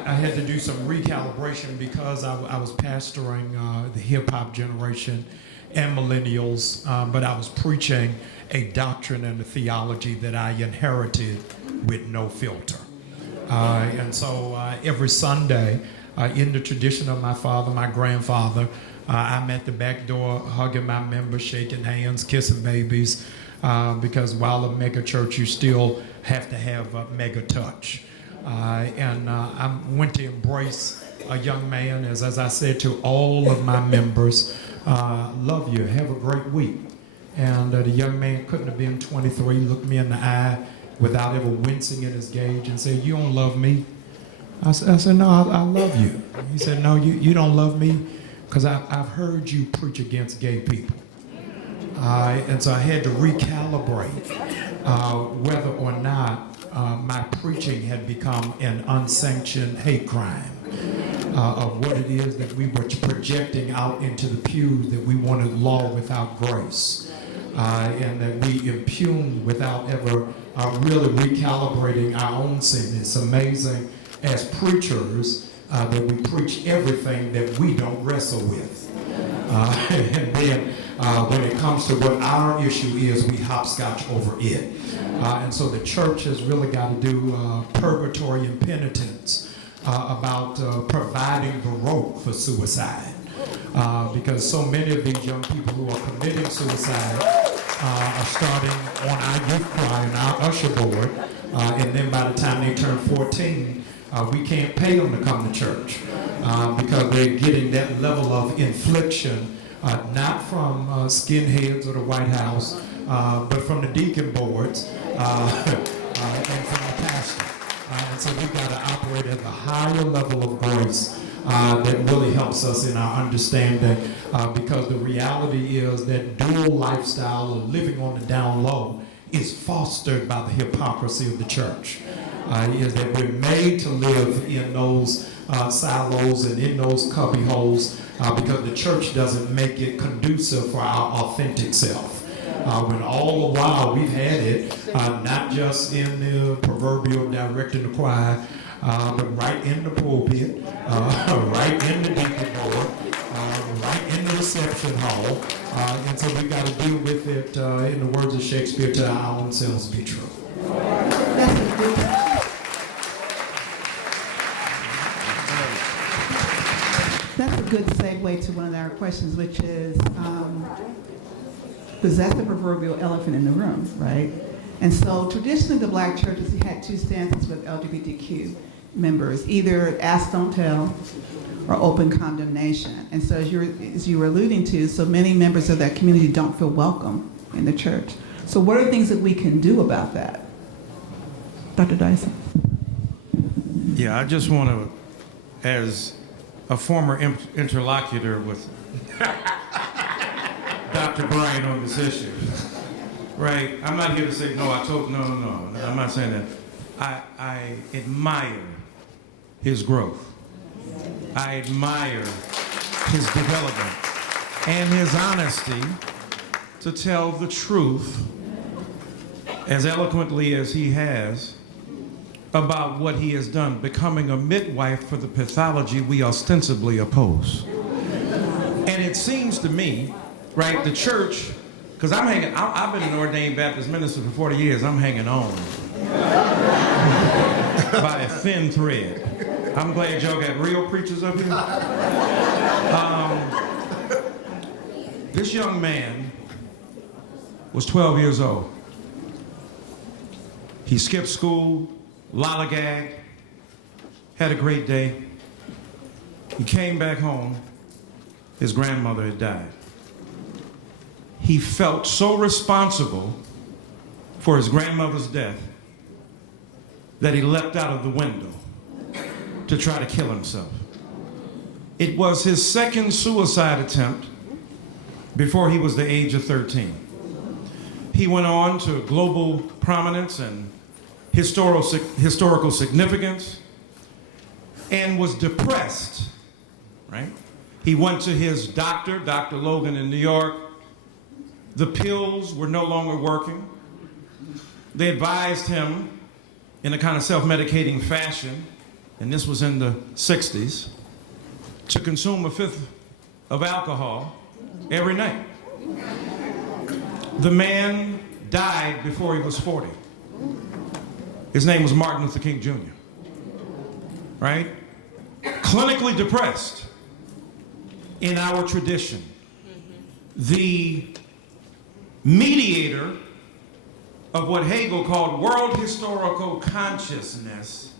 I had to do some recalibration because I was pastoring the hip-hop generation and millennials, but I was preaching a doctrine and a theology that I inherited with no filter. And so every Sunday, in the tradition of my father, my grandfather, I'm at the back door hugging my members, shaking hands, kissing babies, because while a mega church, you still have to have a mega touch. And I went to embrace a young man, as I said to all of my members, love you, have a great week. And the young man couldn't have been 23, looked me in the eye without ever wincing in his gauge and said, you don't love me. I said, no, I love you. He said, no, you don't love me because I've heard you preach against gay people. And so I had to recalibrate whether or not my preaching had become an unsanctioned hate crime of what it is that we were projecting out into the pews, that we wanted law without grace, and that we impugned without ever really recalibrating our own sin. It's amazing as preachers that we preach everything that we don't wrestle with. And then when it comes to what our issue is, we hopscotch over it. And so the church has really got to do purgatory and penitence about providing the rope for suicide. Because so many of these young people who are committing suicide are starting on our youth choir and our usher board, and then by the time they turn 14, we can't pay them to come to church because they're getting that level of infliction, not from skinheads or the White House, but from the deacon boards and from the pastor. And so we've got to operate at a higher level of grace that really helps us in our understanding, because the reality is that dual lifestyle or living on the down low is fostered by the hypocrisy of the church. Is that we're made to live in those silos and in those cubby holes because the church doesn't make it conducive for our authentic self. When all the while we've had it, not just in the proverbial directing the choir, but right in the pulpit, right in the deacon board, right in the reception hall. And so we've got to deal with it, in the words of Shakespeare, to our own selves be true. That's a good segue to one of our questions, which is, because that's the proverbial elephant in the room, right? And so traditionally the black churches had two stances with LGBTQ members, either ask, don't tell, or open condemnation. And so as you were alluding to, so many members of that community don't feel welcome in the church. So what are things that we can do about that? Dr. Dyson. Yeah, I just want to, as a former interlocutor with Dr. Bryant on this issue, right? I'm not here to say, no, I'm not saying that. I admire his growth. I admire his development and his honesty to tell the truth as eloquently as he has about what he has done, becoming a midwife for the pathology we ostensibly oppose. And it seems to me, right, the church, because I've been an ordained Baptist minister for 40 years, I'm hanging on by a thin thread. I'm glad y'all got real preachers up here. This young man was 12 years old. He skipped school, lollygagged, had a great day. He came back home. His grandmother had died. He felt so responsible for his grandmother's death that he leapt out of the window to try to kill himself. It was his second suicide attempt before he was the age of 13. He went on to global prominence and historical significance and was depressed, right? He went to his doctor, Dr. Logan in New York. The pills were no longer working. They advised him in a kind of self-medicating fashion, and this was in the 60s, to consume a fifth of alcohol every night. The man died before he was 40. His name was Martin Luther King Jr., right? Clinically depressed in our tradition. The mediator of what Hegel called world historical consciousness.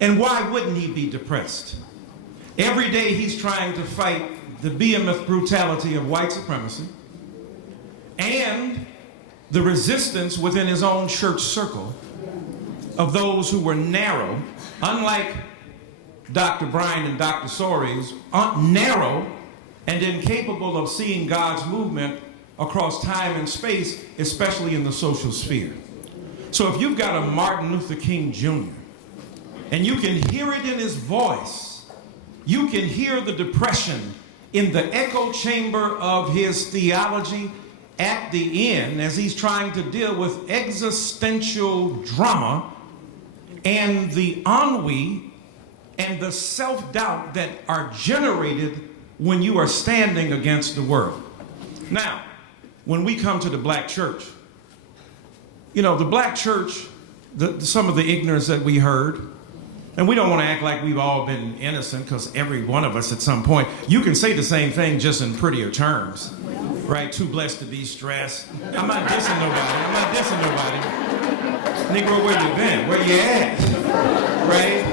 And why wouldn't he be depressed? Every day he's trying to fight the behemoth brutality of white supremacy and the resistance within his own church circle of those who were narrow, unlike Dr. Bryan and Dr. Soares, narrow and incapable of seeing God's movement across time and space, especially in the social sphere. So if you've got a Martin Luther King Jr., and you can hear it in his voice, you can hear the depression in the echo chamber of his theology at the end as he's trying to deal with existential drama and the ennui and the self-doubt that are generated when you are standing against the world. Now, when we come to the black church, you know, the black church, some of the ignorance that we heard, and we don't want to act like we've all been innocent, because every one of us at some point, you can say the same thing just in prettier terms, right? Too blessed to be stressed. I'm not dissing nobody. Negro, where you been? Where you at? Right?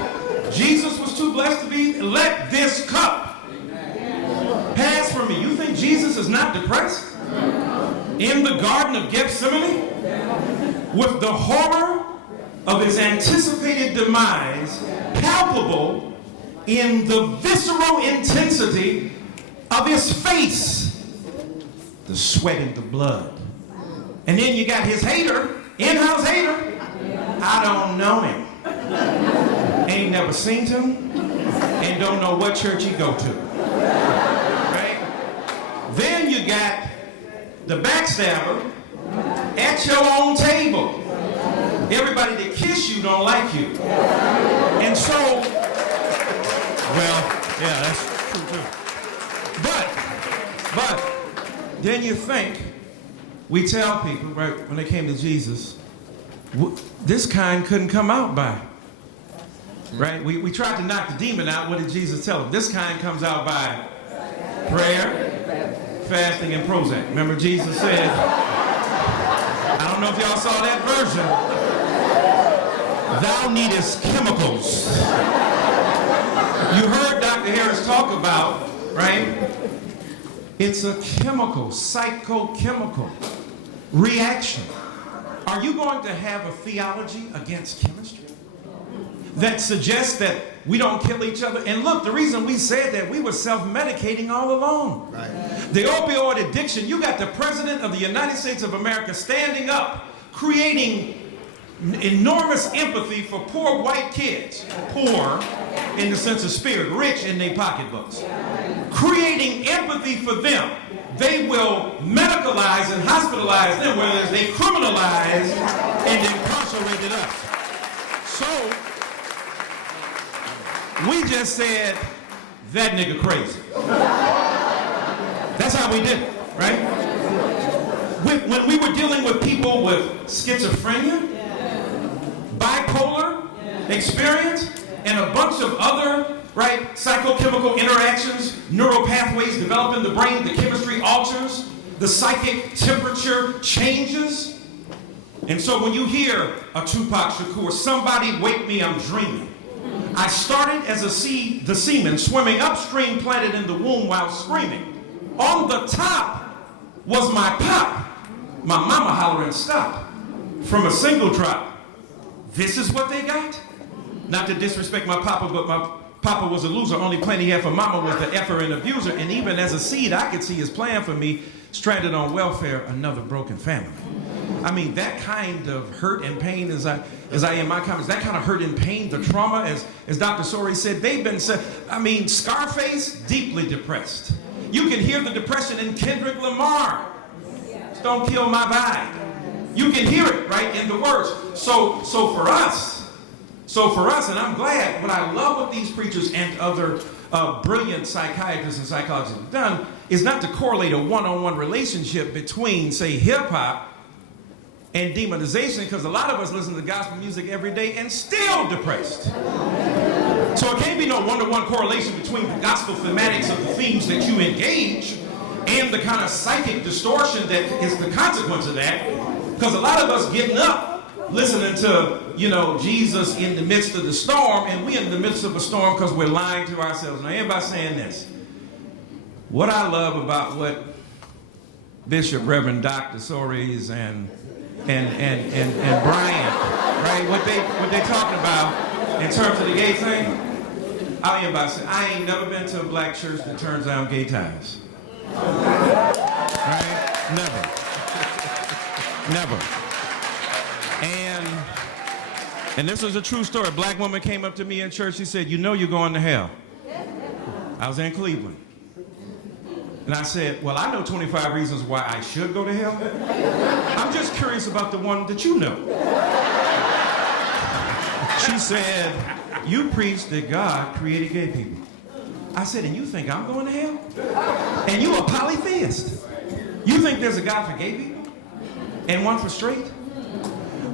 of Gethsemane with the horror of his anticipated demise palpable in the visceral intensity of his face, the sweat and the blood. And then you got his hater, in-house hater. I don't know him. Ain't never seen him, and don't know what church he go to. Right? Then you got the backstabber at your own table. Everybody that kiss you don't like you. And so, well, yeah, that's true too. But then you think, we tell people, right, when they came to Jesus, this kind couldn't come out by. Right? We tried to knock the demon out. What did Jesus tell them? This kind comes out by prayer, fasting, and Prozac. Remember Jesus said, I don't know if y'all saw that version, thou needest chemicals. You heard Dr. Harris talk about, right? It's a chemical, psychochemical reaction. Are you going to have a theology against chemistry that suggests that we don't kill each other? And look, the reason we said that, we were self-medicating all along. Right. The opioid addiction, you got the President of the United States of America standing up, creating enormous empathy for poor white kids. Poor in the sense of spirit, rich in their pocketbooks. Creating empathy for them. They will medicalize and hospitalize them, whereas they criminalize and incarcerated us. So, we just said, that nigga crazy. That's how we did it, right? When we were dealing with people with schizophrenia, bipolar experience, and a bunch of other, right, psychochemical interactions, neural pathways develop in the brain, the chemistry alters, the psychic temperature changes. And so when you hear a Tupac Shakur, somebody wake me, I'm dreaming. I started as the semen swimming upstream, planted in the womb while screaming. On the top was my pop, my mama hollering stop, from a single drop. This is what they got? Not to disrespect my papa, but my papa was a loser. Only plan he had for mama was the effer and abuser. And even as a seed, I could see his plan for me, stranded on welfare, another broken family. I mean, that kind of hurt and pain, as I in my comments, that kind of hurt and pain, the trauma, as Dr. Sori said, they've been said, I mean, Scarface, deeply depressed. You can hear the depression in Kendrick Lamar. Don't kill my vibe. You can hear it, right, in the words. So for us, and I'm glad, what I love what these preachers and other brilliant psychiatrists and psychologists have done is not to correlate a one-on-one relationship between, say, hip-hop and demonization, because a lot of us listen to gospel music every day and still depressed. So it can't be no one-to-one correlation between the gospel thematics of the themes that you engage and the kind of psychic distortion that is the consequence of that. Because a lot of us getting up, listening to, Jesus in the midst of the storm, and we in the midst of a storm because we're lying to ourselves. Now, everybody saying this. What I love about what Bishop, Reverend, Dr. Soares and Brian, right? What they talking about in terms of the gay thing, I ain't never been to a black church that turns down gay ties. Right? Never. And this is a true story. A black woman came up to me in church. She said, "You know you're going to hell." I was in Cleveland. And I said, "Well, I know 25 reasons why I should go to hell. I'm just curious about the one that you know." She said, "You preach that God created gay people." I said, "And you think I'm going to hell? And you a polytheist. You think there's a God for gay people and one for straight?"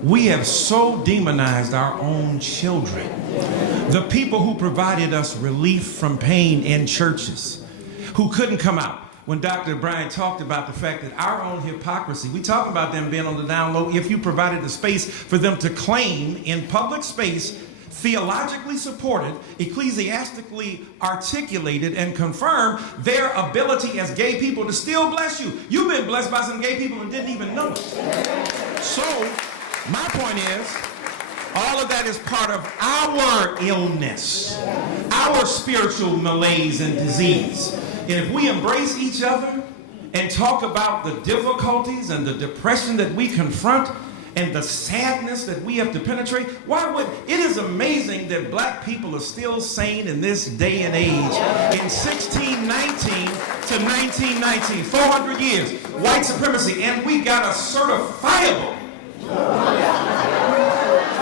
We have so demonized our own children. The people who provided us relief from pain in churches, who couldn't come out. When Dr. Brian talked about the fact that our own hypocrisy, we talk about them being on the down low, if you provided the space for them to claim in public space theologically supported, ecclesiastically articulated, and confirm their ability as gay people to still bless you. You've been blessed by some gay people and didn't even know it. So, my point is, all of that is part of our illness, our spiritual malaise and disease. And if we embrace each other and talk about the difficulties and the depression that we confront and the sadness that we have to penetrate, it is amazing that black people are still sane in this day and age. In 1619 to 1919, 400 years, white supremacy, and we got a certifiable.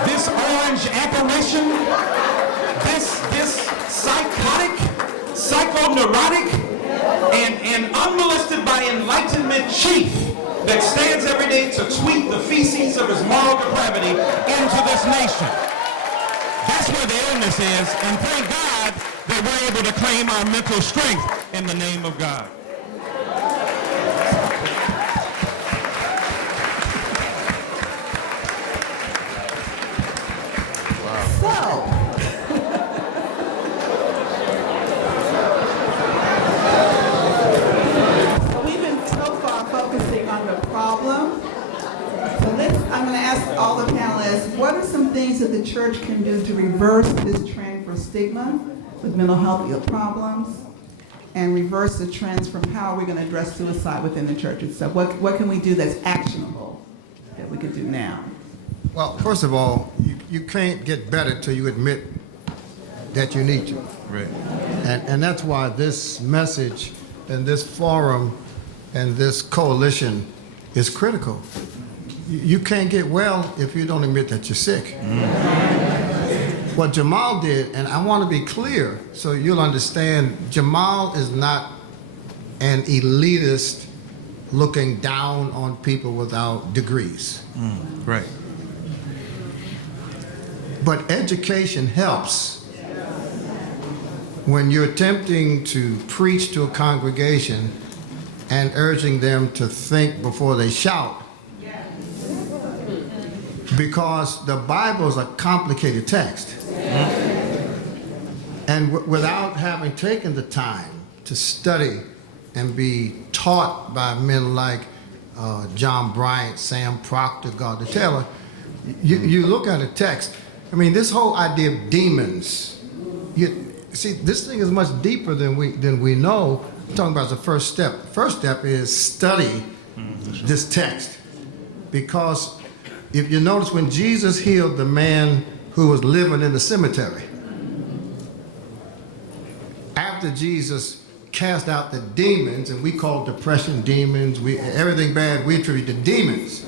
This orange apparition, this psychotic, psychoneurotic, and unmolested by enlightenment chief that stands every day to tweet the feces of his moral depravity into this nation. That's where the illness is, and thank God that we're able to claim our mental strength in the name of God. We've been so far focusing on the problem. So I'm going to ask all the panelists, what are some things that the church can do to reverse this trend for stigma with mental health problems and reverse the trends from how are we going to address suicide within the church itself? What can we do that's actionable that we can do now? Well, first of all, you can't get better till you admit that you need to. Right. And that's why this message and this forum and this coalition is critical. You can't get well if you don't admit that you're sick. What Jamal did, and I want to be clear so you'll understand, Jamal is not an elitist looking down on people without degrees. Right. But education helps when you're attempting to preach to a congregation and urging them to think before they shout. Because the Bible is a complicated text. And without having taken the time to study and be taught by men like John Bryant, Sam Proctor, Gardner Taylor, you look at a text. I mean, this whole idea of demons, see, this thing is much deeper than we know. I'm talking about the first step. First step is study this text. Because if you notice, when Jesus healed the man who was living in the cemetery, after Jesus cast out the demons, and we call depression demons, everything bad we attribute to demons.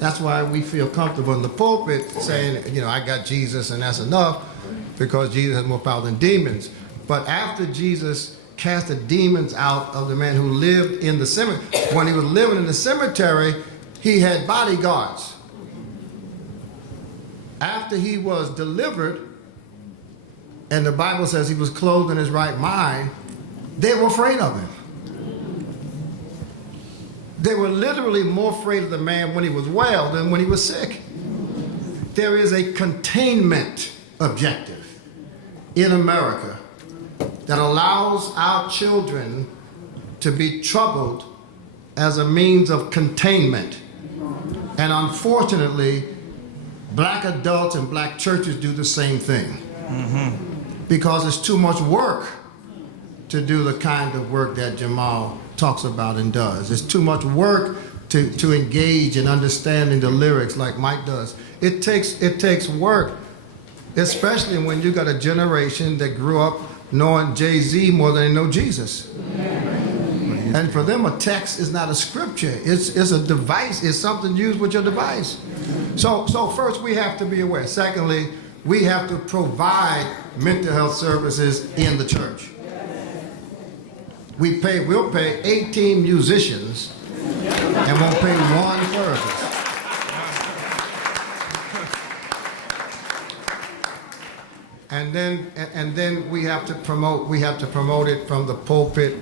That's why we feel comfortable in the pulpit saying, I got Jesus and that's enough, because Jesus has more power than demons. But after Jesus cast the demons out of the man who lived in the cemetery, when he was living in the cemetery, he had bodyguards. After he was delivered, and the Bible says he was clothed in his right mind, they were afraid of him. They were literally more afraid of the man when he was well than when he was sick. There is a containment objective in America that allows our children to be troubled as a means of containment. And unfortunately, black adults and black churches do the same thing. Because it's too much work to do the kind of work that Jamal talks about and does. It's too much work to engage in understanding the lyrics like Mike does. It takes work, especially when you got a generation that grew up knowing Jay-Z more than they know Jesus. And for them, a text is not a scripture. It's a device. It's something used with your device. So first, we have to be aware. Secondly, we have to provide mental health services in the church. We'll pay 18 musicians and won't pay one therapist. And then we have to promote it from the pulpit.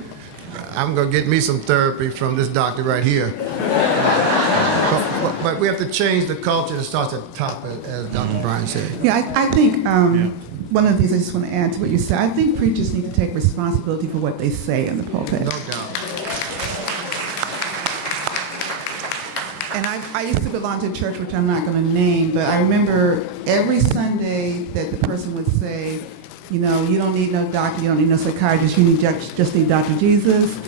I'm gonna get me some therapy from this doctor right here. but we have to change the culture that starts at the top, as Dr. Bryan said. Yeah, I think one of the things I just want to add to what you said, I think preachers need to take responsibility for what they say in the pulpit. No doubt. And I used to belong to a church, which I'm not going to name, but I remember every Sunday that the person would say, you know, you don't need no doctor, you don't need no psychiatrist, you need just need Dr. Jesus.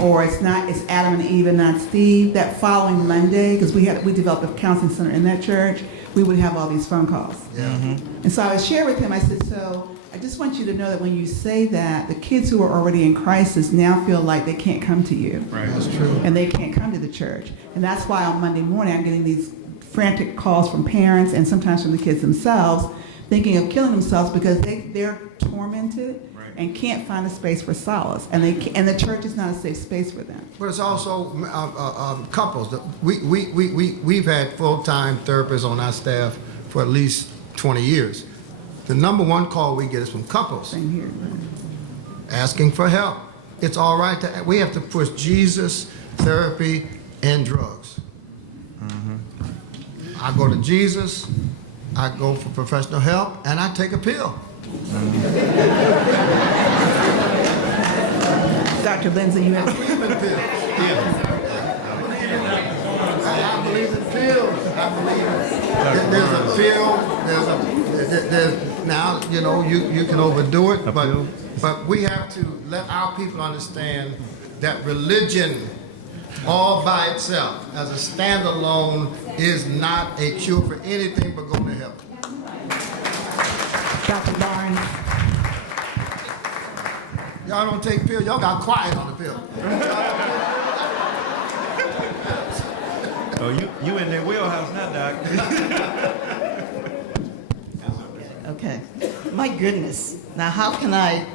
Or it's Adam and Eve and not Steve. That following Monday, because we developed a counseling center in that church, we would have all these phone calls. Yeah. And so I would share with him, I said, so I just want you to know that when you say that, the kids who are already in crisis now feel like they can't come to you. Right. That's true. And they can't come to the church. And that's why on Monday morning I'm getting these frantic calls from parents and sometimes from the kids themselves thinking of killing themselves because they're tormented and can't find a space for solace. And the church is not a safe space for them. But it's also couples. We've had full-time therapists on our staff for at least 20 years. The number one call we get is from couples Same here. asking for help. It's all right we have to push Jesus, therapy, and drugs. I go to Jesus, I go for professional help, and I take a pill. Dr. Lindsay, you have... I believe in pills. I believe there's a pill. Now, you know, you can overdo it, but we have to let our people understand that religion all by itself, as a standalone, is not a cure for anything but going to heaven. Dr. Barnes. Y'all don't take pills. Y'all got quiet on the pill. Oh, you in their wheelhouse now, Doc. Okay. My goodness. Now, how can I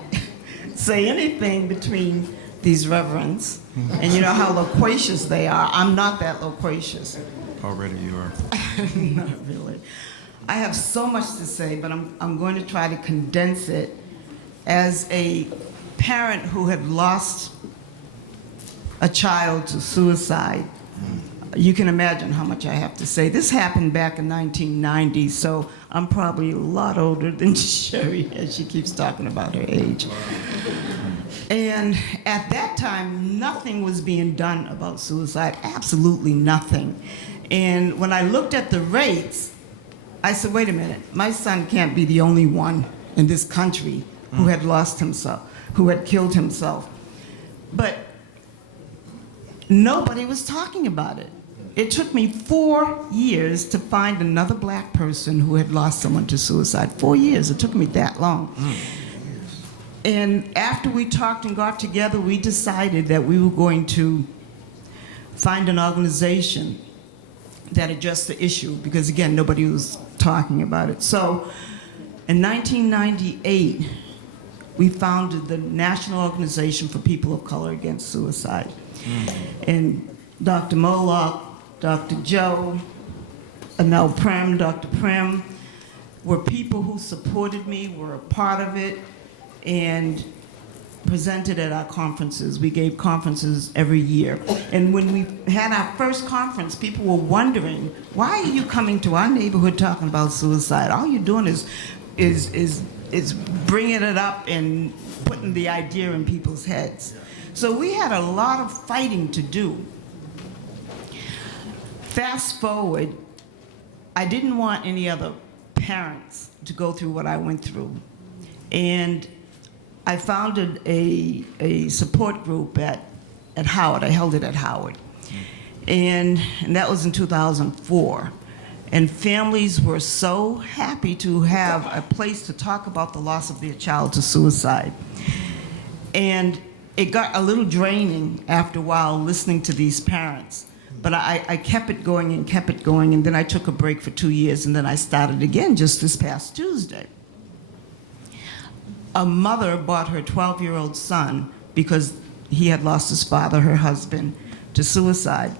say anything between these reverends? And you know how loquacious they are. I'm not that loquacious. Already you are. Not really. I have so much to say, but I'm going to try to condense it. As a parent who had lost a child to suicide, you can imagine how much I have to say. This happened back in 1990, so I'm probably a lot older than Sherry, as she keeps talking about her age. And at that time, nothing was being done about suicide, absolutely nothing. And when I looked at the rates, I said, wait a minute, my son can't be the only one in this country who had lost himself, who had killed himself. But nobody was talking about it. It took me 4 years to find another black person who had lost someone to suicide. 4 years, it took me that long. And after we talked and got together, we decided that we were going to find an organization that addressed the issue, because again, nobody was talking about it. So in 1998, we founded the National Organization for People of Color Against Suicide. And Dr. Moloch, Dr. Joe, now Prem, Dr. Prem, were people who supported me, were a part of it, and presented at our conferences. We gave conferences every year. And when we had our first conference, people were wondering, why are you coming to our neighborhood talking about suicide? All you're doing is bringing it up and putting the idea in people's heads. So we had a lot of fighting to do. Fast forward, I didn't want any other parents to go through what I went through. And I founded a support group at Howard. I held it at Howard. And that was in 2004. And families were so happy to have a place to talk about the loss of their child to suicide. And it got a little draining after a while listening to these parents. But I kept it going, and then I took a break for 2 years, and then I started again just this past Tuesday. A mother brought her 12-year-old son, because he had lost his father, her husband, to suicide.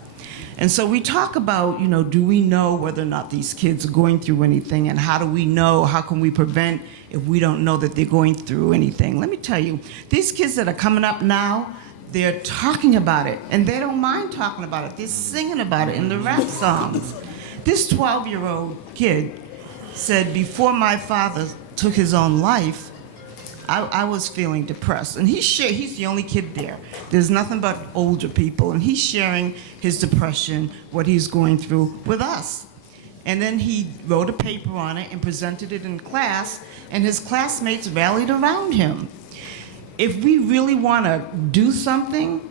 And so we talk about, you know, do we know whether or not these kids are going through anything, and how do we know, how can we prevent if we don't know that they're going through anything? Let me tell you, these kids that are coming up now, they're talking about it, and they don't mind talking about it. They're singing about it in the rap songs. This 12-year-old kid said, before my father took his own life, I was feeling depressed. And he's the only kid there. There's nothing but older people, and he's sharing his depression, what he's going through with us. And then he wrote a paper on it and presented it in class, and his classmates rallied around him. If we really want to do something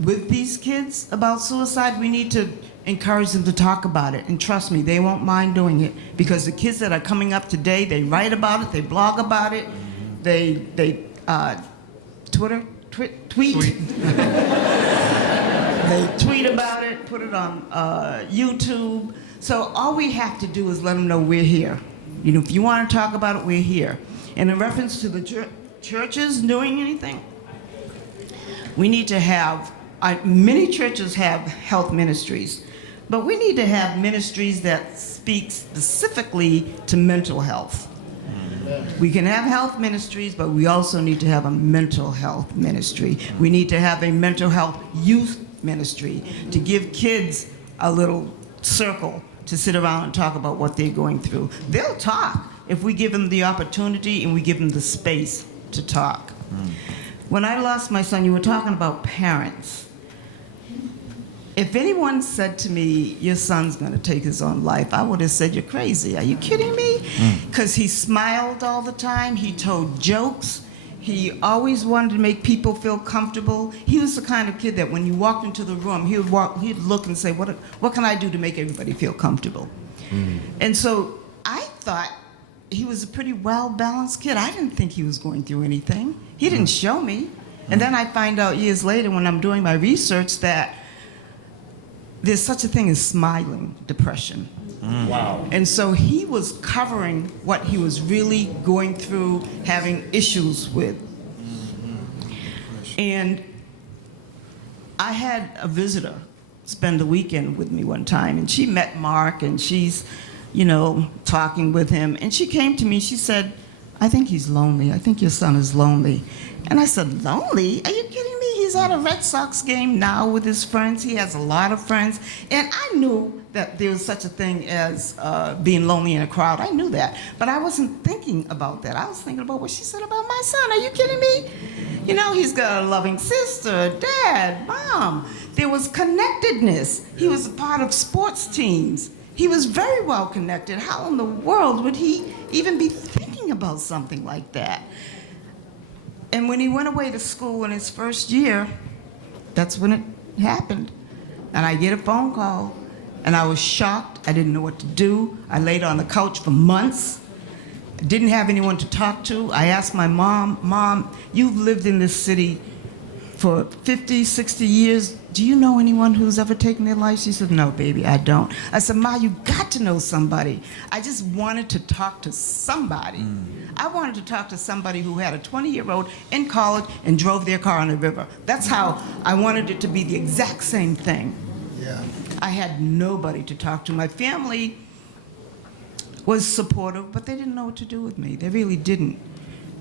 with these kids about suicide, we need to encourage them to talk about it. And trust me, they won't mind doing it, because the kids that are coming up today, they write about it, they blog about it, they tweet. They tweet about it, put it on YouTube. So all we have to do is let them know we're here. You know, if you want to talk about it, we're here. And in reference to the churches doing anything, we need to have, many churches have health ministries, but we need to have ministries that speak specifically to mental health. We can have health ministries, but we also need to have a mental health ministry. We need to have a mental health youth ministry to give kids a little circle to sit around and talk about what they're going through. They'll talk if we give them the opportunity and we give them the space to talk. When I lost my son, you were talking about parents. If anyone said to me, your son's going to take his own life, I would have said, you're crazy. Are you kidding me? Because he smiled all the time. He told jokes. He always wanted to make people feel comfortable. He was the kind of kid that when you walked into the room, he'd look and say, what can I do to make everybody feel comfortable? And so I thought he was a pretty well-balanced kid. I didn't think he was going through anything. He didn't show me. And then I find out years later when I'm doing my research that there's such a thing as smiling depression. Wow. And so he was covering what he was really going through, having issues with. And I had a visitor spend the weekend with me one time, and she met Mark, and she's, you know, talking with him. And she came to me, she said, I think he's lonely. I think your son is lonely. And I said, lonely? Are you kidding me? He's at a Red Sox game now with his friends. He has a lot of friends. And I knew that there was such a thing as being lonely in a crowd. I knew that. But I wasn't thinking about that. I was thinking about what she said about my son. Are you kidding me? You know, he's got a loving sister, dad, mom. There was connectedness. He was a part of sports teams. He was very well connected. How in the world would he even be thinking about something like that? And when he went away to school in his first year, that's when it happened. And I get a phone call, and I was shocked. I didn't know what to do. I laid on the couch for months. Didn't have anyone to talk to. I asked my mom, Mom, you've lived in this city for 50, 60 years. Do you know anyone who's ever taken their life? She said, no, baby, I don't. I said, Ma, you got to know somebody. I just wanted to talk to somebody. I wanted to talk to somebody who had a 20-year-old in college and drove their car on the river. That's how I wanted it to be, the exact same thing. Yeah. I had nobody to talk to. My family was supportive, but they didn't know what to do with me. They really didn't.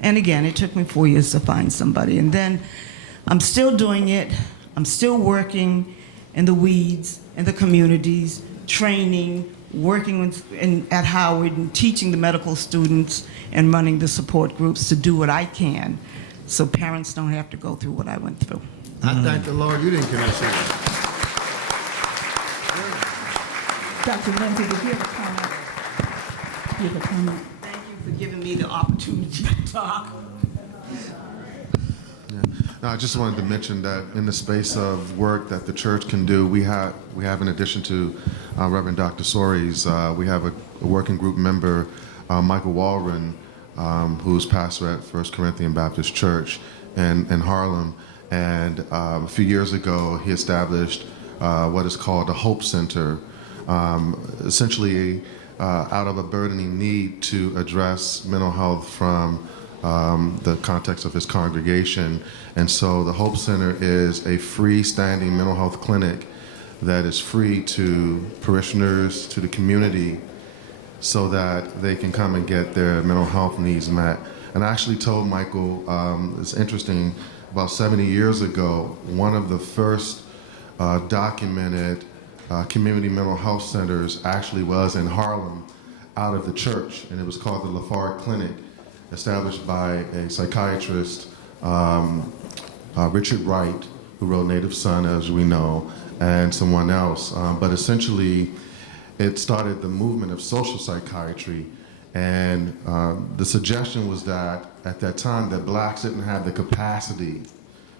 And again, it took me 4 years to find somebody. And then I'm still doing it. I'm still working in the weeds, in the communities, training, working at Howard and teaching the medical students and running the support groups to do what I can so parents don't have to go through what I went through. I thank the Lord you didn't commit suicide. Dr. Lindsay, did you have a comment? You have a comment? Thank you for giving me the opportunity to talk. No, I just wanted to mention that in the space of work that the church can do, we have in addition to Reverend Dr. Soares, we have a working group member, Michael Walren, who's pastor at First Corinthian Baptist Church in Harlem. And a few years ago, he established what is called the Hope Center, essentially out of a burdening need to address mental health from the context of his congregation. And so the Hope Center is a freestanding mental health clinic that is free to parishioners, to the community, so that they can come and get their mental health needs met. And I actually told Michael, it's interesting, about 70 years ago, one of the first documented community mental health centers actually was in Harlem out of the church, and it was called the Lafayette Clinic, established by a psychiatrist, Richard Wright, who wrote Native Son, as we know, and someone else. But essentially, it started the movement of social psychiatry, and the suggestion was that at that time that blacks didn't have the capacity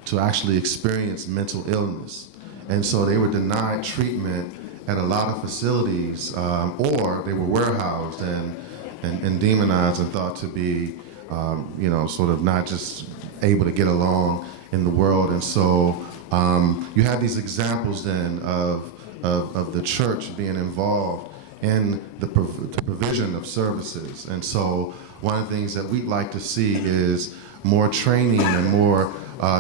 to actually experience mental illness. And so they were denied treatment at a lot of facilities, or they were warehoused and demonized and thought to be, sort of not just able to get along in the world. And so you have these examples then of the church being involved in the provision of services. And so one of the things that we'd like to see is more training and more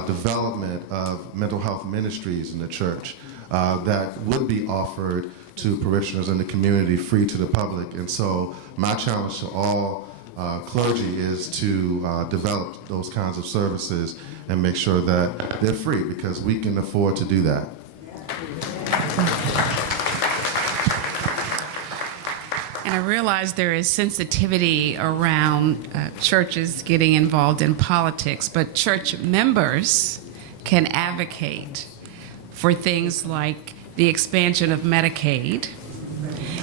development of mental health ministries in the church that would be offered to parishioners in the community, free to the public. And so my challenge to all clergy is to develop those kinds of services and make sure that they're free, because we can afford to do that. And I realize there is sensitivity around churches getting involved in politics, but church members can advocate for things like the expansion of Medicaid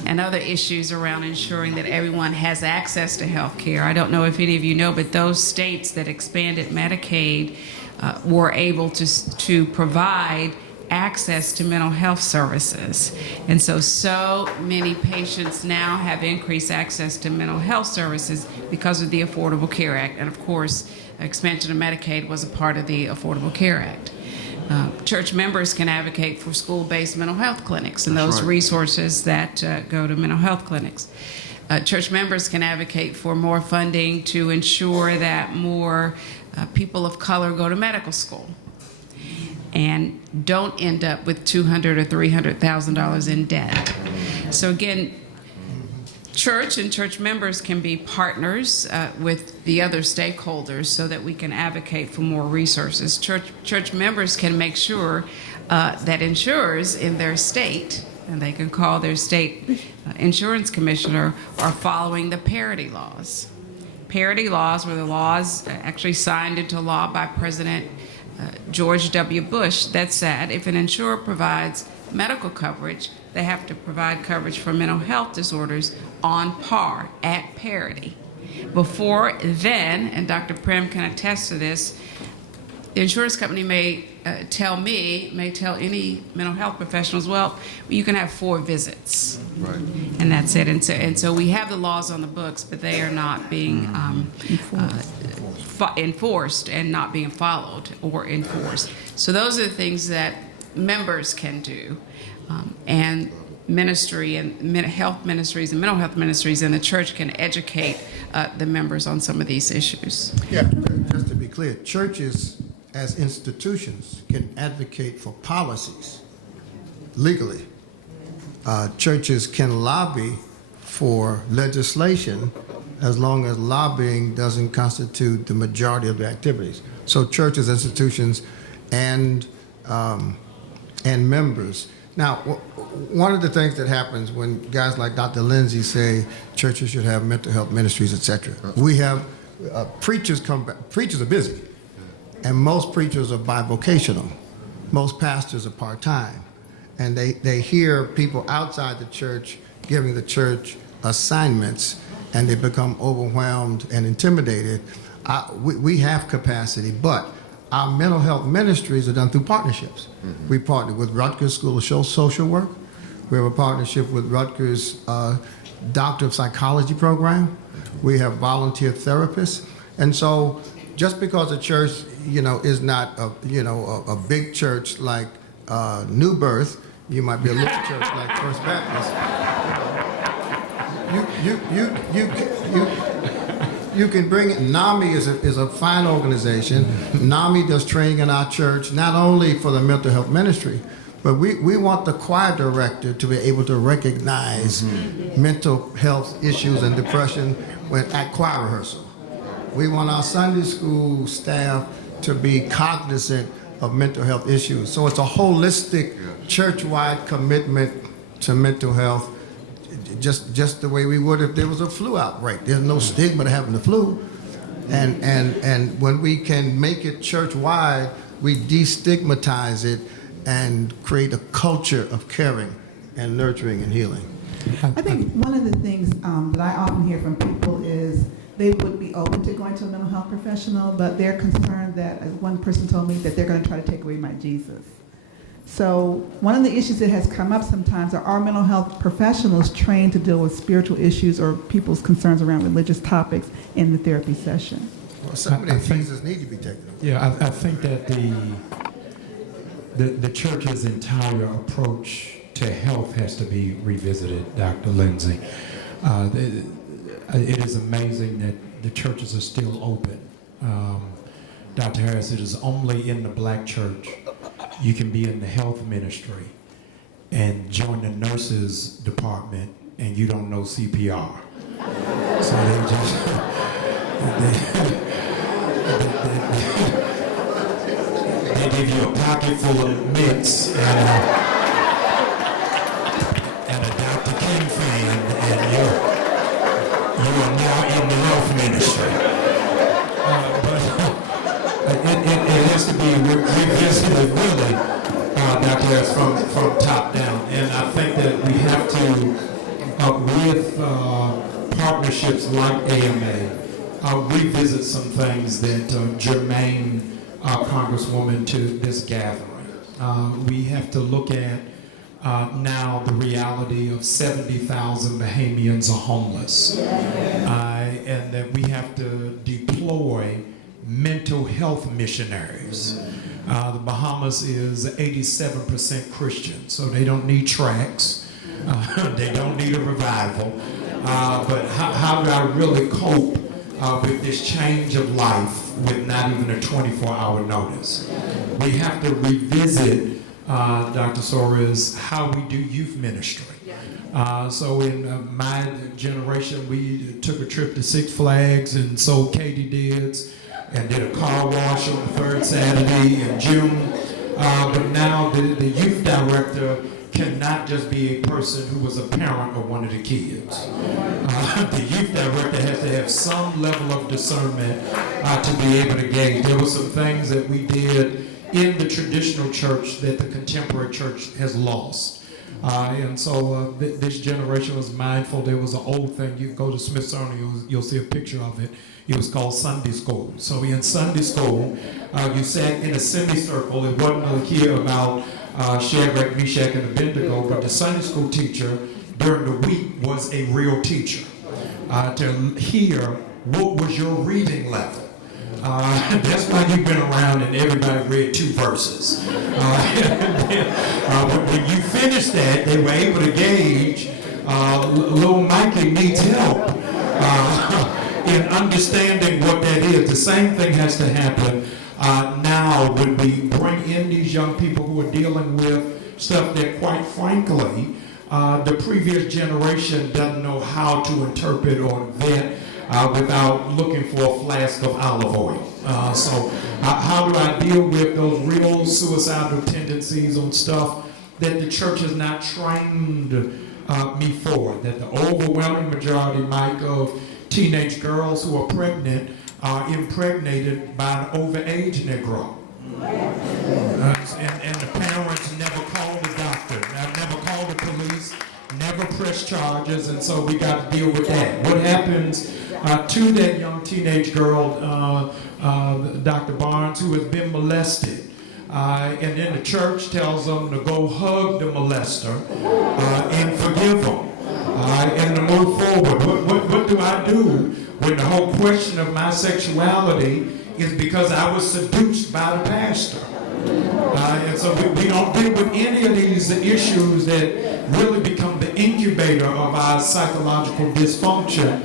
and other issues around ensuring that everyone has access to health care. I don't know if any of you know, but those states that expanded Medicaid were able to provide access to mental health services. And so many patients now have increased access to mental health services because of the Affordable Care Act. And of course, expansion of Medicaid was a part of the Affordable Care Act. Church members can advocate for school-based mental health clinics and those resources that go to mental health clinics. Church members can advocate for more funding to ensure that more people of color go to medical school and don't end up with $200,000 or $300,000 in debt. So again, church and church members can be partners with the other stakeholders so that we can advocate for more resources. Church members can make sure that insurers in their state, and they can call their state insurance commissioner, are following the Parity Laws. Parity Laws were the laws actually signed into law by President George W. Bush that said if an insurer provides medical coverage, they have to provide coverage for mental health disorders on par, at parity. Before then, and Dr. Prem can attest to this, the insurance company may tell any mental health professionals, well, you can have 4 visits. Right. And that's it. And so we have the laws on the books, but they are not being enforced and not being followed or enforced. So those are the things that members can do. And ministry and health ministries and mental health ministries in the church can educate the members on some of these issues. Yeah, just to be clear, churches as institutions can advocate for policies legally. Churches can lobby for legislation as long as lobbying doesn't constitute the majority of the activities. So churches, institutions, and members. Now, one of the things that happens when guys like Dr. Lindsay say churches should have mental health ministries, etc. We have preachers come back. Preachers are busy, and most preachers are bivocational. Most pastors are part-time, and they hear people outside the church giving the church assignments, and they become overwhelmed and intimidated. We have capacity, but our mental health ministries are done through partnerships. Mm-hmm. We partner with Rutgers School of Social Work. We have a partnership with Rutgers Doctor of Psychology program. We have volunteer therapists. And so just because a church, is not a big church like New Birth, you might be a little church like First Baptist. You can bring it. NAMI is a fine organization. NAMI does training in our church, not only for the mental health ministry, but we want the choir director to be able to recognize mental health issues and depression at choir rehearsal. We want our Sunday school staff to be cognizant of mental health issues. So it's a holistic, church-wide commitment to mental health, just the way we would if there was a flu outbreak. There's no stigma to having the flu. And when we can make it church-wide, we destigmatize it and create a culture of caring and nurturing and healing. I think one of the things that I often hear from people is they would be open to going to a mental health professional, but they're concerned that, as one person told me, that they're going to try to take away my Jesus. So one of the issues that has come up sometimes are our mental health professionals trained to deal with spiritual issues or people's concerns around religious topics in the therapy session. Well, some of these Jesus need to be taken away. Yeah, I think that the church's entire approach to health has to be revisited, Dr. Lindsay. It is amazing that the churches are still open. Dr. Harris, it is only in the black church you can be in the health ministry and join the nurses department and you don't know CPR. So they just, they give you a pocket full of mints and a Dr. King fan, and you are now in the health ministry. It has to be revisited, really, Dr. Harris, from top down. And I think that we have to, with partnerships like AMA, revisit some things that germane Congresswoman to this gathering. We have to look at now the reality of 70,000 Bahamians are homeless, and that we have to deploy mental health missionaries. The Bahamas is 87% Christian, so they don't need tracts, they don't need a revival, but how do I really cope with this change of life with not even a 24-hour notice? We have to revisit, Dr. Soares, how we do youth ministry. So in my generation, we took a trip to Six Flags and sold katydids and did a car wash on the third Saturday in June. But now the youth director cannot just be a person who was a parent of one of the kids. The youth director has to have some level of discernment to be able to gauge. There were some things that we did in the traditional church that the contemporary church has lost. And so this generation was mindful. There was an old thing, you go to Smithsonian, you'll see a picture of it. It was called Sunday school. So in Sunday school, you sat in a semicircle. It wasn't here about Shadrach, Meshach, and Abednego, but the Sunday school teacher during the week was a real teacher to hear what was your reading level. That's why you've been around and everybody read 2 verses. When you finished that, they were able to gauge little Mikey needs help in understanding what that is. The same thing has to happen now when we bring in these young people who are dealing with stuff that, quite frankly, the previous generation doesn't know how to interpret or vet without looking for a flask of olive oil. So how do I deal with those real suicidal tendencies on stuff that the church has not trained me for? That the overwhelming majority, Mike, of teenage girls who are pregnant are impregnated by an overage Negro. And the parents never call the doctor, never call the police, never press charges, and so we got to deal with that. What happens to that young teenage girl, Dr. Barnes, who has been molested? And then the church tells them to go hug the molester and forgive them and to move forward. What do I do when the whole question of my sexuality is because I was seduced by the pastor? And so we don't deal with any of these issues that really become the incubator of our psychological dysfunction.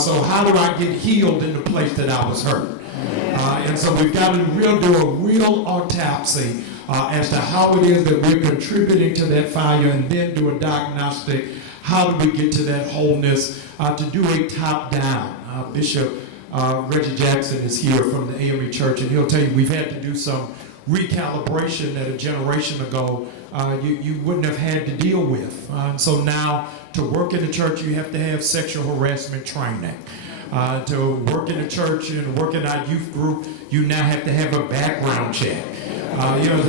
So how do I get healed in the place that I was hurt? And so we've got to do a real autopsy as to how it is that we're contributing to that fire, and then do a diagnostic. How do we get to that wholeness? To do a top-down. Bishop Reggie Jackson is here from the AME Church, and he'll tell you we've had to do some recalibration that a generation ago you wouldn't have had to deal with. And so now to work in the church, you have to have sexual harassment training. To work in the church and work in our youth group, you now have to have a background check.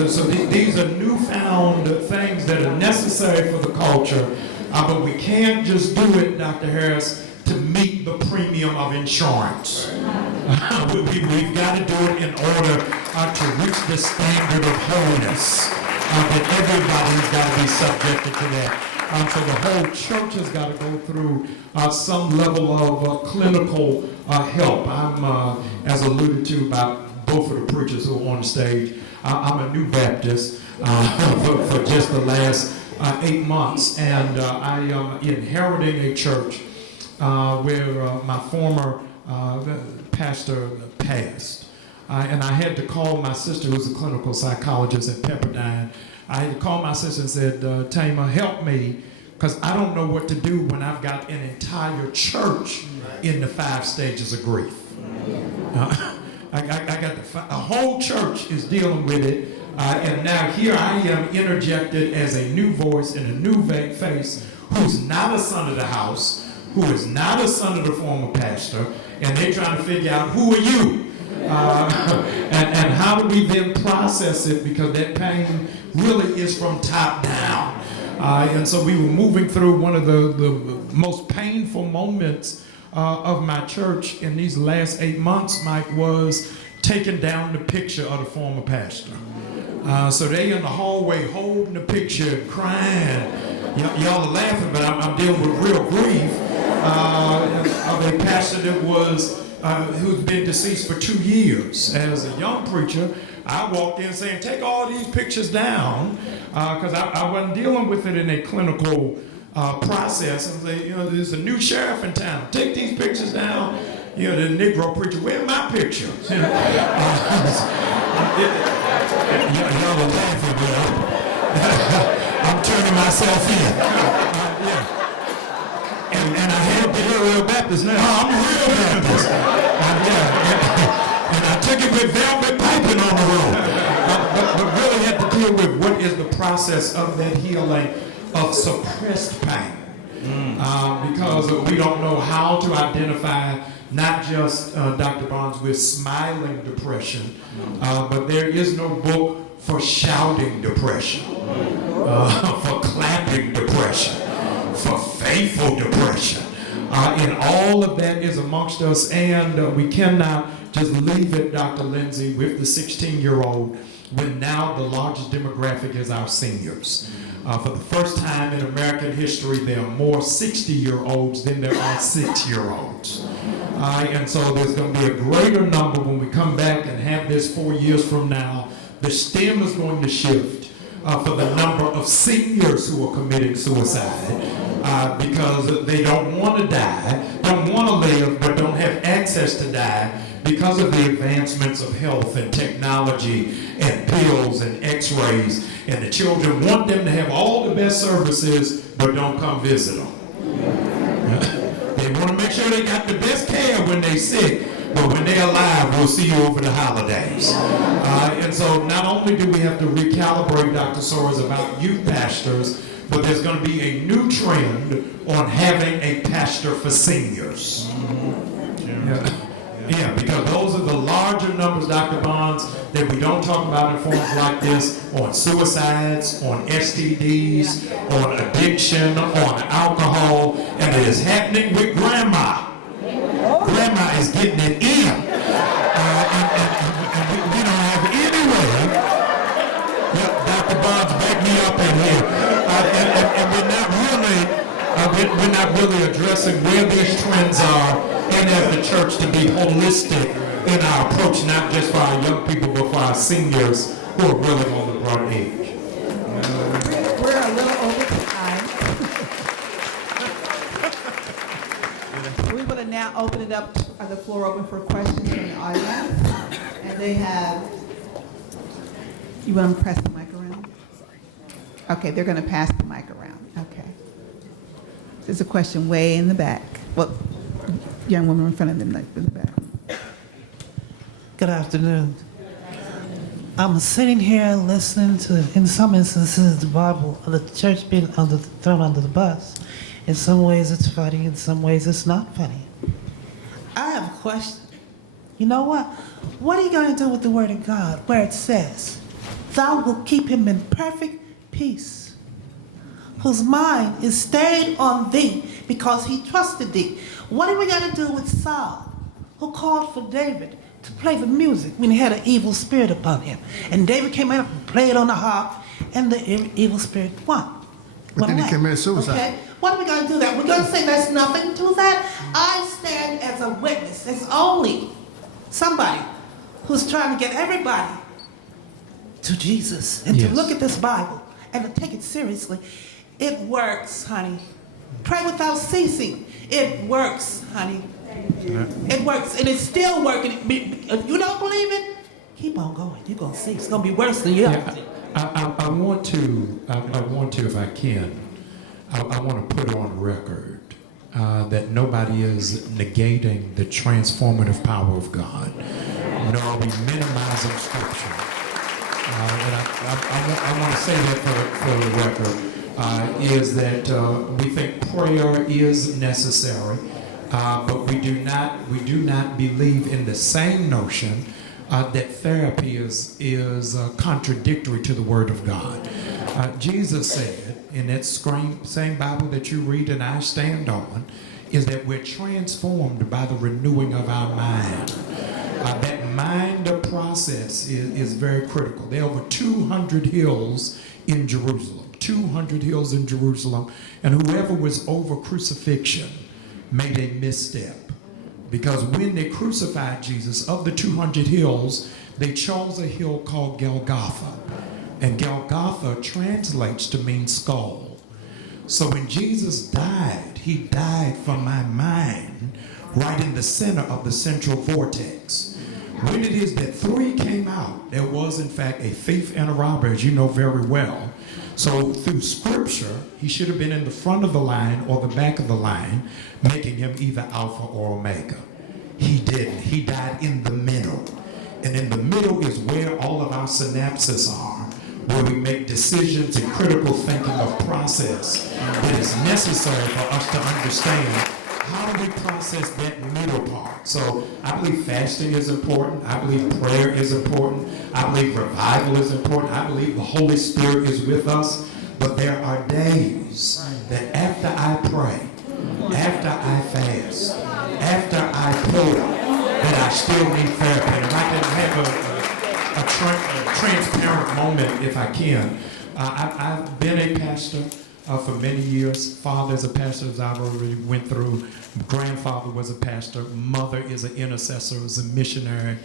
So these are newfound things that are necessary for the culture, but we can't just do it, Dr. Harris, to meet the premium of insurance. We've got to do it in order to reach the standard of holiness, that everybody's got to be subjected to that. So the whole church has got to go through some level of clinical help. I'm, as alluded to by both of the preachers who are on the stage, I'm a new Baptist for just the last 8 months, and I am inheriting a church where my former pastor passed. And I had to call my sister, who's a clinical psychologist at Pepperdine. I had to call my sister and said, Tama, help me, because I don't know what to do when I've got an entire church in the 5 stages of grief. I got a whole church is dealing with it, and now here I am interjected as a new voice and a new face who's not a son of the house, who is not a son of the former pastor, and they're trying to figure out, who are you? And how do we then process it, because that pain really is from top down. And so we were moving through one of the most painful moments of my church in these last 8 months, Mike, was taking down the picture of the former pastor. So they in the hallway holding the picture, crying. Y'all are laughing, but I'm dealing with real grief of a pastor that was who's been deceased for 2 years. As a young preacher, I walked in saying, take all these pictures down, because I wasn't dealing with it in a clinical process. And say, there's a new sheriff in town. Take these pictures down. The Negro preacher, where's my picture? Y'all are laughing, but I'm turning myself in. And I had to hear real Baptist now. I'm a real Baptist. And I took it with velvet piping on the road. But really had to deal with what is the process of that healing of suppressed pain. Because we don't know how to identify not just, Dr. Barnes, with smiling depression, but there is no book for shouting depression, for clapping depression, for faithful depression. And all of that is amongst us, and we cannot just leave it, Dr. Lindsay, with the 16-year-old, when now the largest demographic is our seniors. For the first time in American history, there are more 60-year-olds than there are 6-year-olds. And so there's going to be a greater number when we come back and have this 4 years from now. The stem is going to shift for the number of seniors who are committing suicide because they don't want to die, don't want to live, but don't have access to die because of the advancements of health and technology and pills and x-rays. And the children want them to have all the best services, but don't come visit them. They want to make sure they got the best care when they're sick, but when they're alive, we'll see you over the holidays. And so not only do we have to recalibrate, Dr. Soares, about youth pastors, but there's going to be a new trend on having a pastor for seniors. Yeah, because those are the larger numbers, Dr. Bonds, that we don't talk about in forums like this, on suicides, on STDs, on addiction, on alcohol, and it is happening with grandma. Grandma is getting it in. And we don't have any way. Dr. Bonds, back me up in here. And we're not really addressing where these trends are, and as the church to be holistic in our approach, not just for our young people, but for our seniors who are really on the broad age. We're a little over time. We will now open it up, the floor open for questions from the audience. And they have, you want to press the mic around? Okay, they're going to pass the mic around. Okay. There's a question way in the back. Well, young woman in front of them, like in the back. Good afternoon. I'm sitting here listening to, in some instances, the Bible, the church being thrown under the bus. In some ways it's funny, in some ways it's not funny. I have a question. You know what? What are you going to do with the Word of God where it says, "Thou wilt keep him in perfect peace, whose mind is stayed on thee because he trusted thee"? What are we going to do with Saul, who called for David to play the music when he had an evil spirit upon him? And David came in and played on the harp, and the evil spirit won. But then he committed suicide. Okay? What are we going to do that? We're going to say there's nothing to that? I stand as a witness. There's only somebody who's trying to get everybody to Jesus and to look at this Bible and to take it seriously. It works, honey. Pray without ceasing. It works, honey. It works, and it's still working. If you don't believe it, keep on going. You're going to see. It's going to be worse than you ever think. I want to, if I can, I want to put on record that nobody is negating the transformative power of God, nor are we minimizing Scripture. And I want to say that for the record, is that we think prayer is necessary, but we do not believe in the same notion that therapy is contradictory to the Word of God. Jesus said in that same Bible that you read and I stand on, is that we're transformed by the renewing of our mind. That mind process is very critical. There are over 200 hills in Jerusalem, 200 hills in Jerusalem, and whoever was over crucifixion made a misstep. Because when they crucified Jesus, of the 200 hills, they chose a hill called Golgotha. And Golgotha translates to mean skull. So when Jesus died, he died from my mind right in the center of the central vortex. When it is that three came out, there was in fact a thief and a robber, as you know very well. So through Scripture, he should have been in the front of the line or the back of the line, making him either Alpha or Omega. He didn't. He died in the middle. And in the middle is where all of our synapses are, where we make decisions and critical thinking of process that is necessary for us to understand how do we process that middle part. So I believe fasting is important. I believe prayer is important. I believe revival is important. I believe the Holy Spirit is with us. But there are days that after I pray, after I fast, after I pray, that I still need therapy. And if I can have a transparent moment, if I can. I've been a pastor for many years. Father is a pastor, as I've already went through. Grandfather was a pastor. Mother is an intercessor, is a missionary.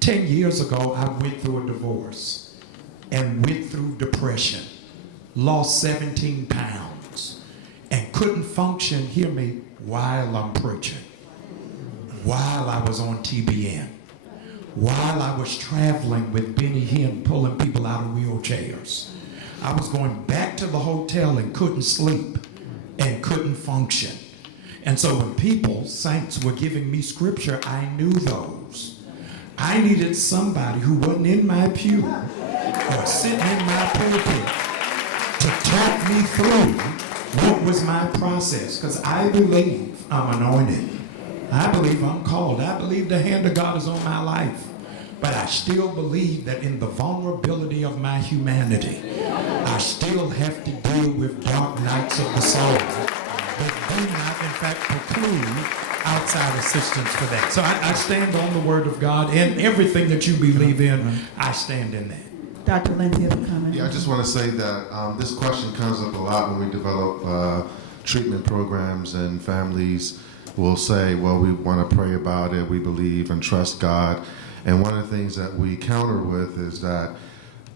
10 years ago, I went through a divorce and went through depression. Lost 17 pounds and couldn't function, hear me, while I'm preaching. While I was on TBN. While I was traveling with Benny Hinn pulling people out of wheelchairs. I was going back to the hotel and couldn't sleep and couldn't function. And so when people, saints, were giving me scripture, I knew those. I needed somebody who wasn't in my pew or sitting in my pulpit to talk me through what was my process. Because I believe I'm anointed. I believe I'm called. I believe the hand of God is on my life. But I still believe that in the vulnerability of my humanity, I still have to deal with dark nights of the soul that do not, in fact, preclude outside assistance for that. So I stand on the Word of God, and everything that you believe in, I stand in that. Dr. Lindsay, have a comment? Yeah, I just want to say that this question comes up a lot when we develop treatment programs, and families will say, well, we want to pray about it, we believe and trust God. And one of the things that we counter with is that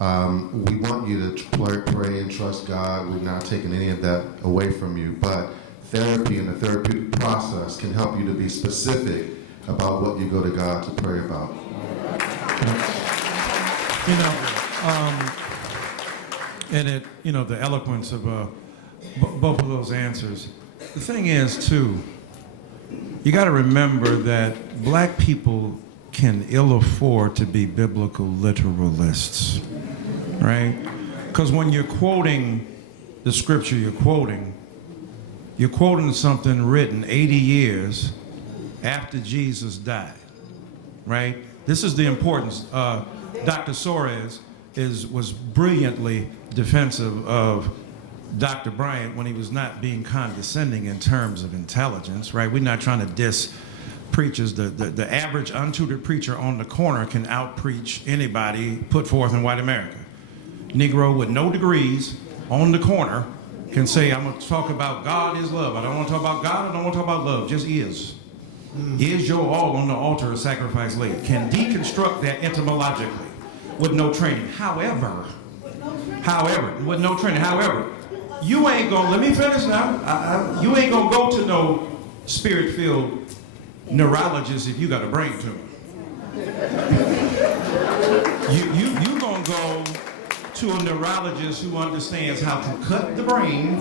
we want you to pray and trust God. We're not taking any of that away from you. But therapy and the therapeutic process can help you to be specific about what you go to God to pray about. You know, and it, you know, the eloquence of both of those answers. The thing is, too, you got to remember that black people can ill afford to be biblical literalists, right? Because when you're quoting the scripture you're quoting something written 80 years after Jesus died, right? This is the importance. Dr. Soares was brilliantly defensive of Dr. Bryant when he was not being condescending in terms of intelligence, right? We're not trying to diss preachers. The average untutored preacher on the corner can out-preach anybody put forth in white America. Negro with no degrees on the corner can say, I'm going to talk about God is love. I don't want to talk about God. I don't want to talk about love. Just is. Is your all on the altar of sacrifice laid? Can deconstruct that etymologically with no training. However, with no training. However, you ain't going to, let me finish now. You ain't going to go to no spirit-filled neurologist if you got a brain tumor. You going to go to a neurologist who understands how to cut the brain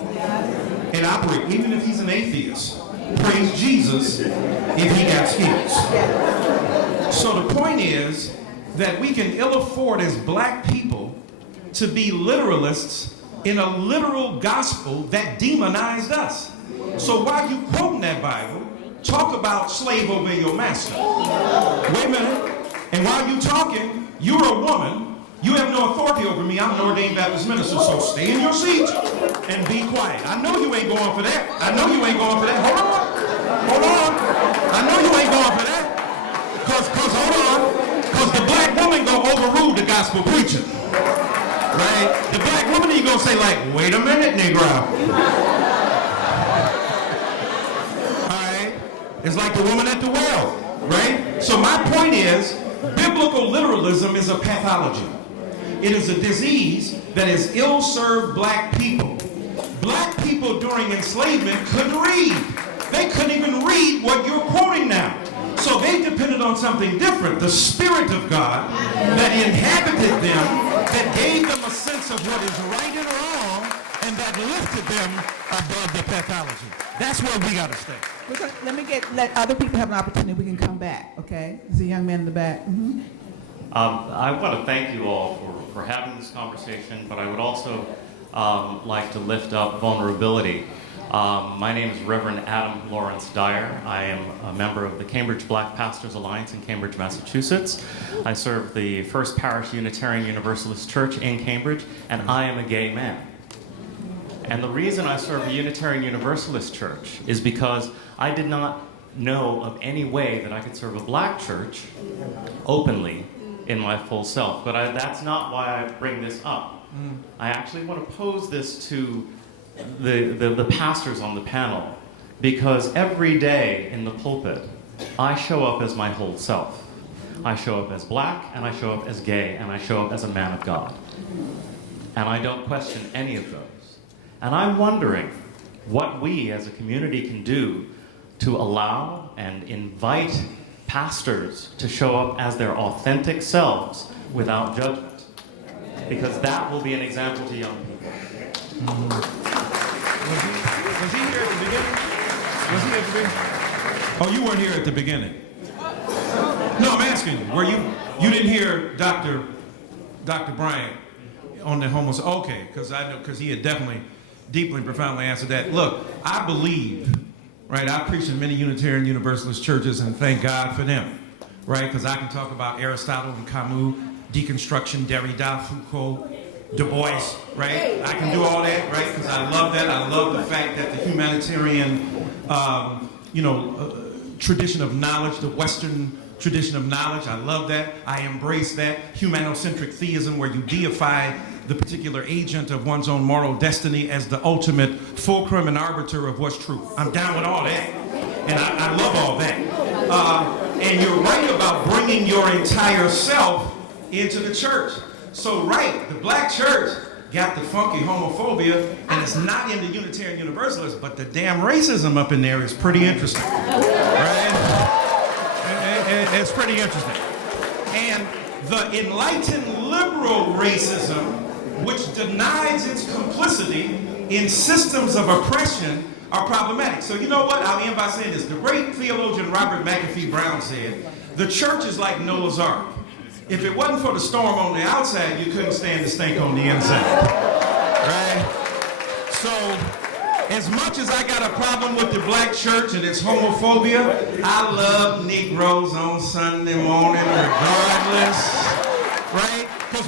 and operate, even if he's an atheist. Praise Jesus if he got skills. So the point is that we can ill afford as black people to be literalists in a literal gospel that demonized us. So while you quoting that Bible, talk about slave obey your master. Wait a minute. And while you talking, you're a woman. You have no authority over me. I'm an ordained Baptist minister, so stay in your seat and be quiet. I know you ain't going for that. I know you ain't going for that. Hold on. I know you ain't going for that. Cause hold on. Cause the black woman gonna overrule the gospel preacher. Right? The black woman ain't gonna say like, wait a minute, Negro. Alright? It's like the woman at the well, right? So my point is, biblical literalism is a pathology. It is a disease that has ill-served black people. Black people during enslavement couldn't read. They couldn't even read what you're quoting now. So they depended on something different, the Spirit of God that inhabited them, that gave them a sense of what is right and wrong, and that lifted them above the pathology. That's where we got to stay. Let other people have an opportunity. We can come back, okay? There's a young man in the back. Mm-hmm. I want to thank you all for having this conversation, but I would also like to lift up vulnerability. My name is Reverend Adam Lawrence Dyer. I am a member of the Cambridge Black Pastors Alliance in Cambridge, Massachusetts. I serve the First Parish Unitarian Universalist Church in Cambridge, and I am a gay man. And the reason I serve a Unitarian Universalist church is because I did not know of any way that I could serve a black church openly in my full self. But that's not why I bring this up. I actually want to pose this to the pastors on the panel, because every day in the pulpit, I show up as my whole self. I show up as black, and I show up as gay, and I show up as a man of God. And I don't question any of those. And I'm wondering what we as a community can do to allow and invite pastors to show up as their authentic selves without judgment. Because that will be an example to young people. Was he here at the beginning? Was he at the beginning? Oh, you weren't here at the beginning. No, I'm asking you. Were you didn't hear Dr. Bryant on the homosexual? Okay, because he had definitely deeply and profoundly answered that. Look, I believe, right, I preach in many Unitarian Universalist churches, and thank God for them, right, because I can talk about Aristotle and Camus, deconstruction, Derrida, Foucault, Du Bois, right? I can do all that, right, because I love that. I love the fact that the humanitarian, tradition of knowledge, the Western tradition of knowledge, I love that. I embrace that. Humanocentric theism, where you deify the particular agent of one's own moral destiny as the ultimate fulcrum and arbiter of what's true. I'm down with all that. And I love all that. And you're right about bringing your entire self into the church. So right, the black church got the funky homophobia, and it's not in the Unitarian Universalists, but the damn racism up in there is pretty interesting. Right? It's pretty interesting. And the enlightened liberal racism, which denies its complicity in systems of oppression, are problematic. So you know what? I'll end by saying this. The great theologian Robert McAfee Brown said, The church is like Noah's Ark. If it wasn't for the storm on the outside, you couldn't stand the stink on the inside. Right? So, as much as I got a problem with the black church and its homophobia, I love Negroes on Sunday morning regardless. Right? Because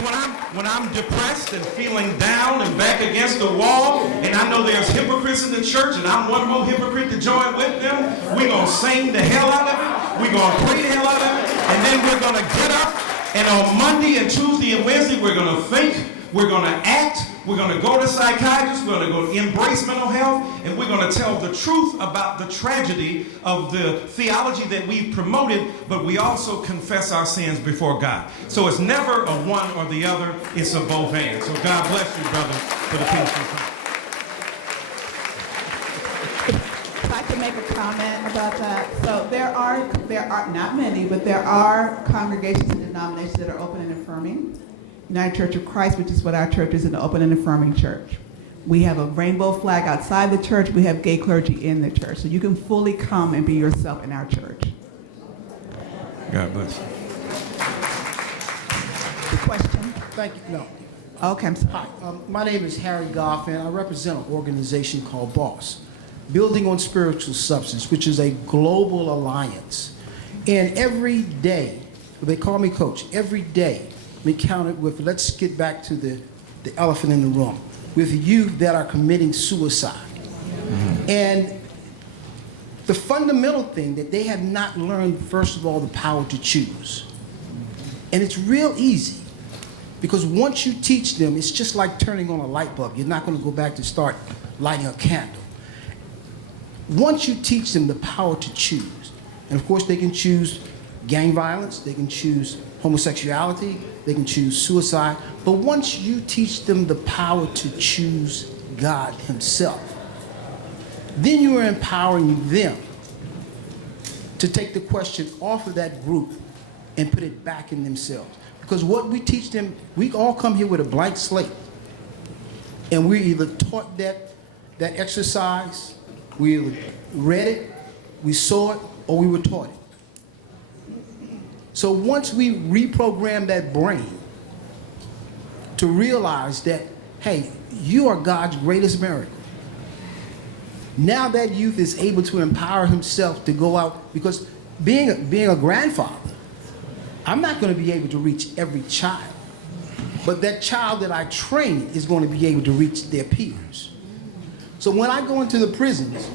when I'm depressed and feeling down and back against the wall, and I know there's hypocrites in the church, and I'm one more hypocrite to join with them, we're going to sing the hell out of it, we're going to pray the hell out of it, and then we're going to get up, and on Monday and Tuesday and Wednesday, we're going to think, we're going to act, we're going to go to psychiatrists, we're going to go to embrace mental health, and we're going to tell the truth about the tragedy of the theology that we've promoted, but we also confess our sins before God. So it's never a one or the other, it's a both and. So God bless you, brother, for the peaceful time. If I could make a comment about that. So there are not many, but there are congregations and denominations that are open and affirming. United Church of Christ, which is what our church is, an open and affirming church. We have a rainbow flag outside the church. We have gay clergy in the church. So you can fully come and be yourself in our church. God bless you. The question? Thank you. No. Okay, I'm sorry. Hi. My name is Harry Gough, and I represent an organization called BOSS, Building on Spiritual Substance, which is a global alliance. And every day, they call me coach, every day, we counted with, let's get back to the elephant in the room, with youth that are committing suicide. Mm-hmm. And the fundamental thing that they have not learned, first of all, the power to choose. And it's real easy, because once you teach them, it's just like turning on a light bulb. You're not going to go back to start lighting a candle. Once you teach them the power to choose, and of course they can choose gang violence, they can choose homosexuality, they can choose suicide, but once you teach them the power to choose God Himself, then you are empowering them to take the question off of that group and put it back in themselves. Because what we teach them, we all come here with a blank slate, and we're either taught that exercise, we either read it, we saw it, or we were taught it. So once we reprogram that brain to realize that, hey, you are God's greatest miracle, now that youth is able to empower himself to go out, because being a grandfather, I'm not going to be able to reach every child, but that child that I train is going to be able to reach their peers. So when I go into the prisons,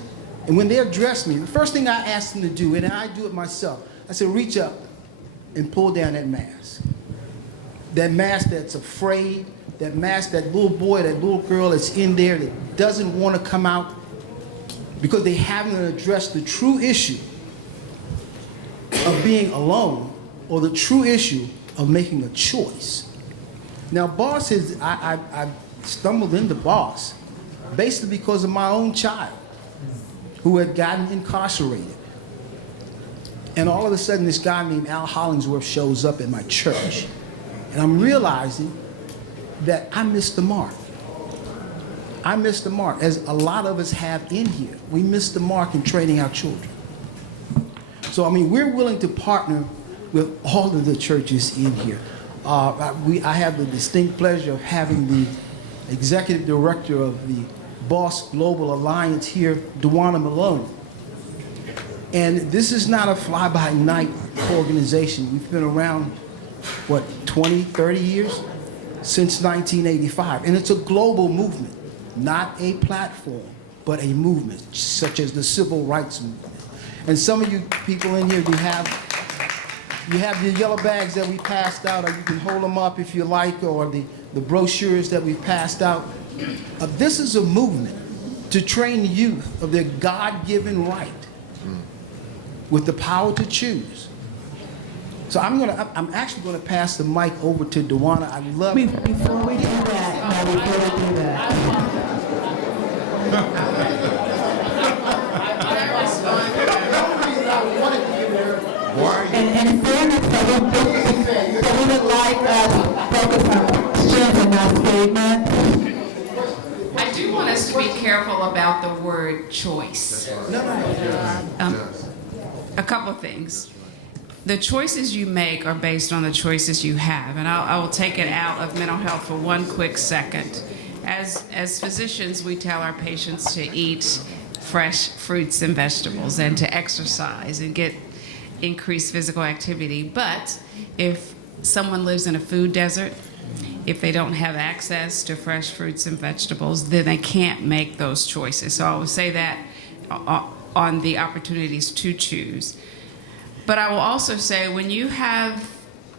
and when they address me, the first thing I ask them to do, and I do it myself, I say, reach up and pull down that mask. That mask that's afraid, that mask, that little boy, that little girl that's in there that doesn't want to come out because they haven't addressed the true issue of being alone, or the true issue of making a choice. Now, BOSS is, I stumbled into BOSS basically because of my own child who had gotten incarcerated. And all of a sudden, this guy named Al Hollingsworth shows up at my church. And I'm realizing that I missed the mark. I missed the mark, as a lot of us have in here. We missed the mark in training our children. So, I mean, we're willing to partner with all of the churches in here. I have the distinct pleasure of having the executive director of the BOSS Global Alliance here, Dewana Malone. And this is not a fly-by-night organization. We've been around, what, 20, 30 years? Since 1985. And it's a global movement, not a platform, but a movement, such as the civil rights movement. And some of you people in here, you have your yellow bags that we passed out, or you can hold them up if you like, or the brochures that we passed out. This is a movement to train the youth of their God-given right with the power to choose. So I'm actually gonna pass the mic over to Dewana. I love it. Before we do that, And in fairness, we would like to focus on questions and not statements. I do want us to be careful about the word choice. A couple of things. the choices you make are based on the choices you have. And I will take it out of mental health for one quick second. As physicians, we tell our patients to eat fresh fruits and vegetables and to exercise and get increased physical activity. But if someone lives in a food desert, if they don't have access to fresh fruits and vegetables, then they can't make those choices. So I would say that on the opportunities to choose. But I will also say when you have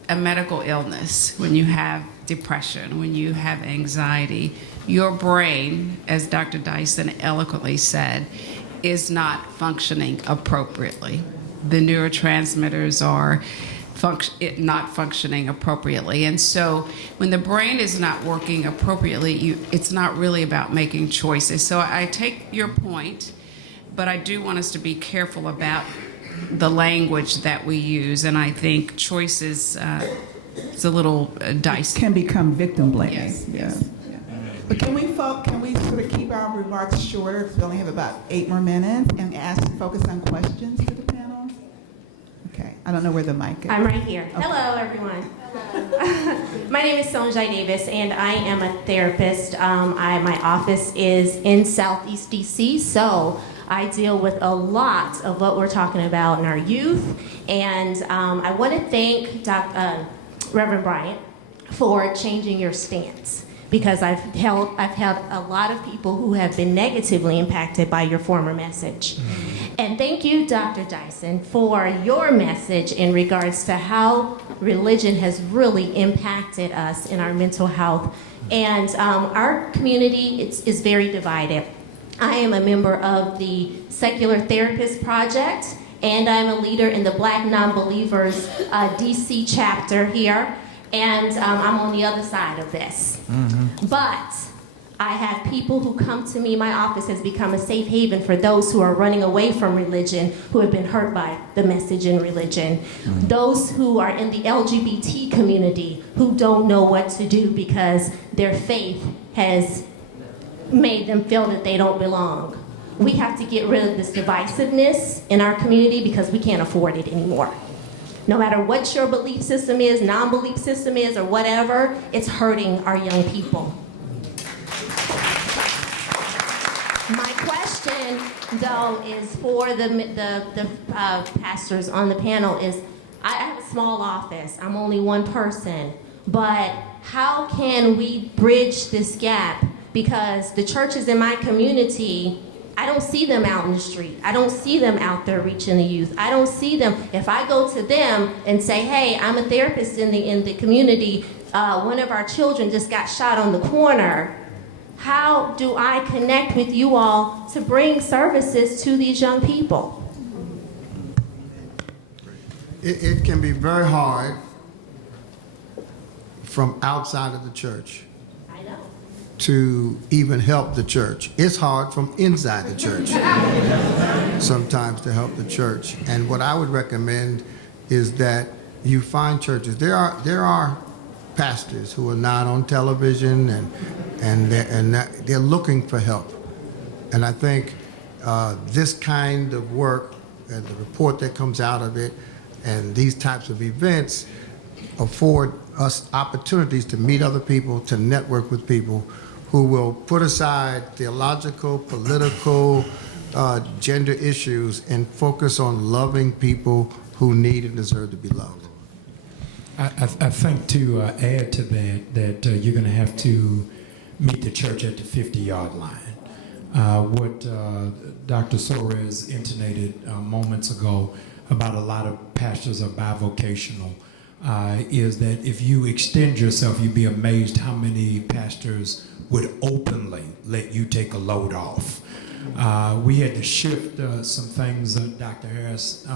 a medical illness, when you have depression, when you have anxiety, your brain, as Dr. Dyson eloquently said, is not functioning appropriately. The neurotransmitters are not functioning appropriately. And so when the brain is not working appropriately, it's not really about making choices. So I take your point, but I do want us to be careful about the language that we use. And I think choices, it's a little dicey. Can become victim blaming. Yes. Yeah. But can we sort of keep our remarks shorter, because we only have about 8 more minutes, and focus on questions for the panel? Okay, I don't know where the mic is. I'm right here. Okay. Hello, everyone. My name is Sonjai Davis, and I am a therapist. My office is in Southeast DC, so I deal with a lot of what we're talking about in our youth. And I want to thank Reverend Bryant for changing your stance, because I've had a lot of people who have been negatively impacted by your former message. And thank you, Dr. Dyson, for your message in regards to how religion has really impacted us in our mental health. And our community is very divided. I am a member of the Secular Therapist Project, and I'm a leader in the Black Nonbelievers DC chapter here. And I'm on the other side of this. But I have people who come to me. My office has become a safe haven for those who are running away from religion, who have been hurt by the message in religion. Those who are in the LGBT community who don't know what to do because their faith has made them feel that they don't belong. We have to get rid of this divisiveness in our community because we can't afford it anymore. No matter what your belief system is, non-belief system is, or whatever, it's hurting our young people. My question, though, is for the pastors on the panel is, I have a small office. I'm only one person. But how can we bridge this gap? Because the churches in my community, I don't see them out in the street. I don't see them out there reaching the youth. I don't see them. If I go to them and say, hey, I'm a therapist in the community, one of our children just got shot on the corner, how do I connect with you all to bring services to these young people? It can be very hard from outside of the church to even help the church. It's hard from inside the church sometimes to help the church. And what I would recommend is that you find churches. There are pastors who are not on television and they're looking for help. And I think this kind of work and the report that comes out of it and these types of events afford us opportunities to meet other people, to network with people who will put aside theological, political, gender issues and focus on loving people who need and deserve to be loved. I think to add to that you're going to have to meet the church at the 50-yard line. What Dr. Soares intonated moments ago about a lot of pastors are bivocational is that if you extend yourself, you'd be amazed how many pastors would openly let you take a load off. We had to shift some things, Dr. Harris,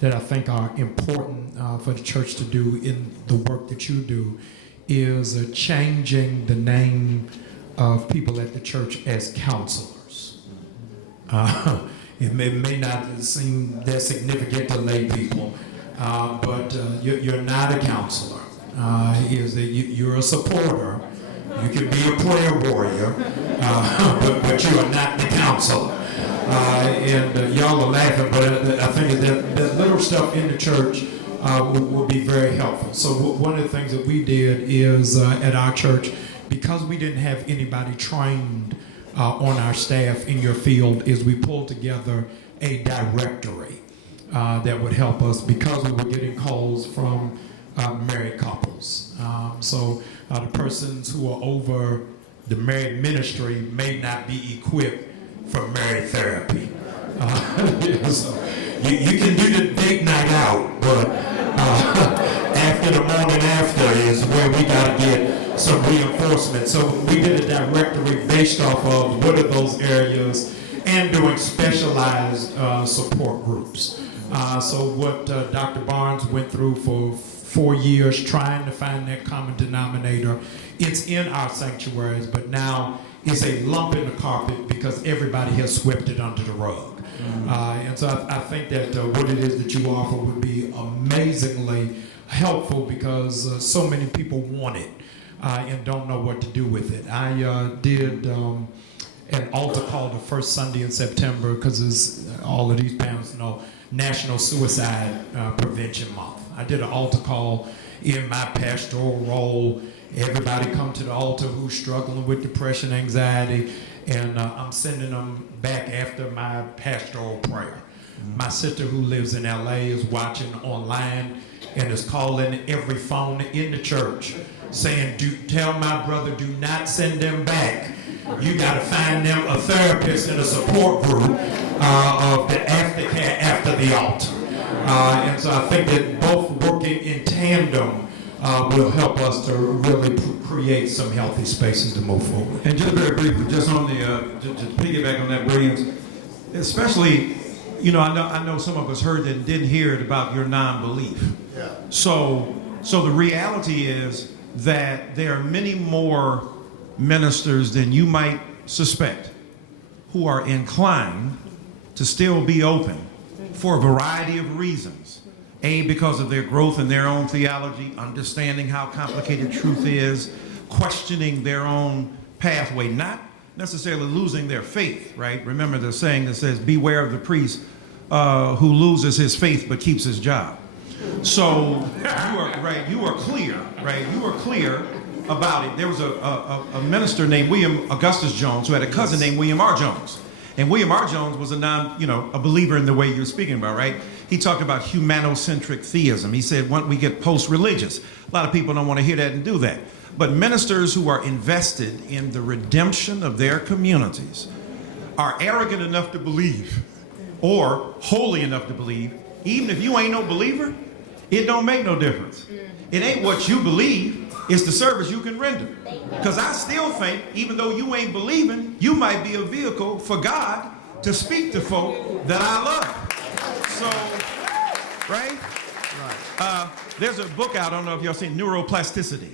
that I think are important for the church to do in the work that you do, is changing the name of people at the church as counselors. It may not seem that significant to lay people, but you're not a counselor. Is that you're a supporter. You can be a prayer warrior, but you are not the counselor. And y'all are laughing, but I think that little stuff in the church will be very helpful. So one of the things that we did is at our church, because we didn't have anybody trained on our staff in your field, is we pulled together a directory that would help us because we were getting calls from married couples. So the persons who are over the married ministry may not be equipped for married therapy. So you can do the date night out, but after the morning after is where we got to get some reinforcement. So we did a directory based off of what are those areas and doing specialized support groups. So what Dr. Barnes went through for 4 years trying to find that common denominator, it's in our sanctuaries, but now it's a lump in the carpet because everybody has swept it under the rug. And so I think that what it is that you offer would be amazingly helpful because so many people want it and don't know what to do with it. I did an altar call the first Sunday in September because as all of these panels know, National Suicide Prevention Month. I did an altar call in my pastoral role. Everybody come to the altar who's struggling with depression, anxiety, and I'm sending them back after my pastoral prayer. My sister who lives in LA is watching online and is calling every phone in the church saying, tell my brother, do not send them back. You got to find them a therapist and a support group of the aftercare after the altar. And so I think that both working in tandem will help us to really create some healthy spaces to move forward. And just very briefly, just on the to piggyback on that, Williams, especially, I know some of us heard that and didn't hear it about your non-belief. Yeah. So the reality is that there are many more ministers than you might suspect who are inclined to still be open for a variety of reasons. A, because of their growth in their own theology, understanding how complicated truth is, questioning their own pathway, not necessarily losing their faith, right? Remember the saying that says, beware of the priest who loses his faith but keeps his job. So you are clear, right? You are clear about it. There was a minister named William Augustus Jones who had a cousin named William R. Jones. And William R. Jones was a believer in the way you're speaking about, right? He talked about humanocentric theism. He said, once we get post-religious, a lot of people don't want to hear that and do that. But ministers who are invested in the redemption of their communities are arrogant enough to believe, or holy enough to believe, even if you ain't no believer, it don't make no difference. It ain't what you believe, it's the service you can render. Because I still think, even though you ain't believing, you might be a vehicle for God to speak to folk that I love. So, right? There's a book out, I don't know if y'all seen, Neuroplasticity,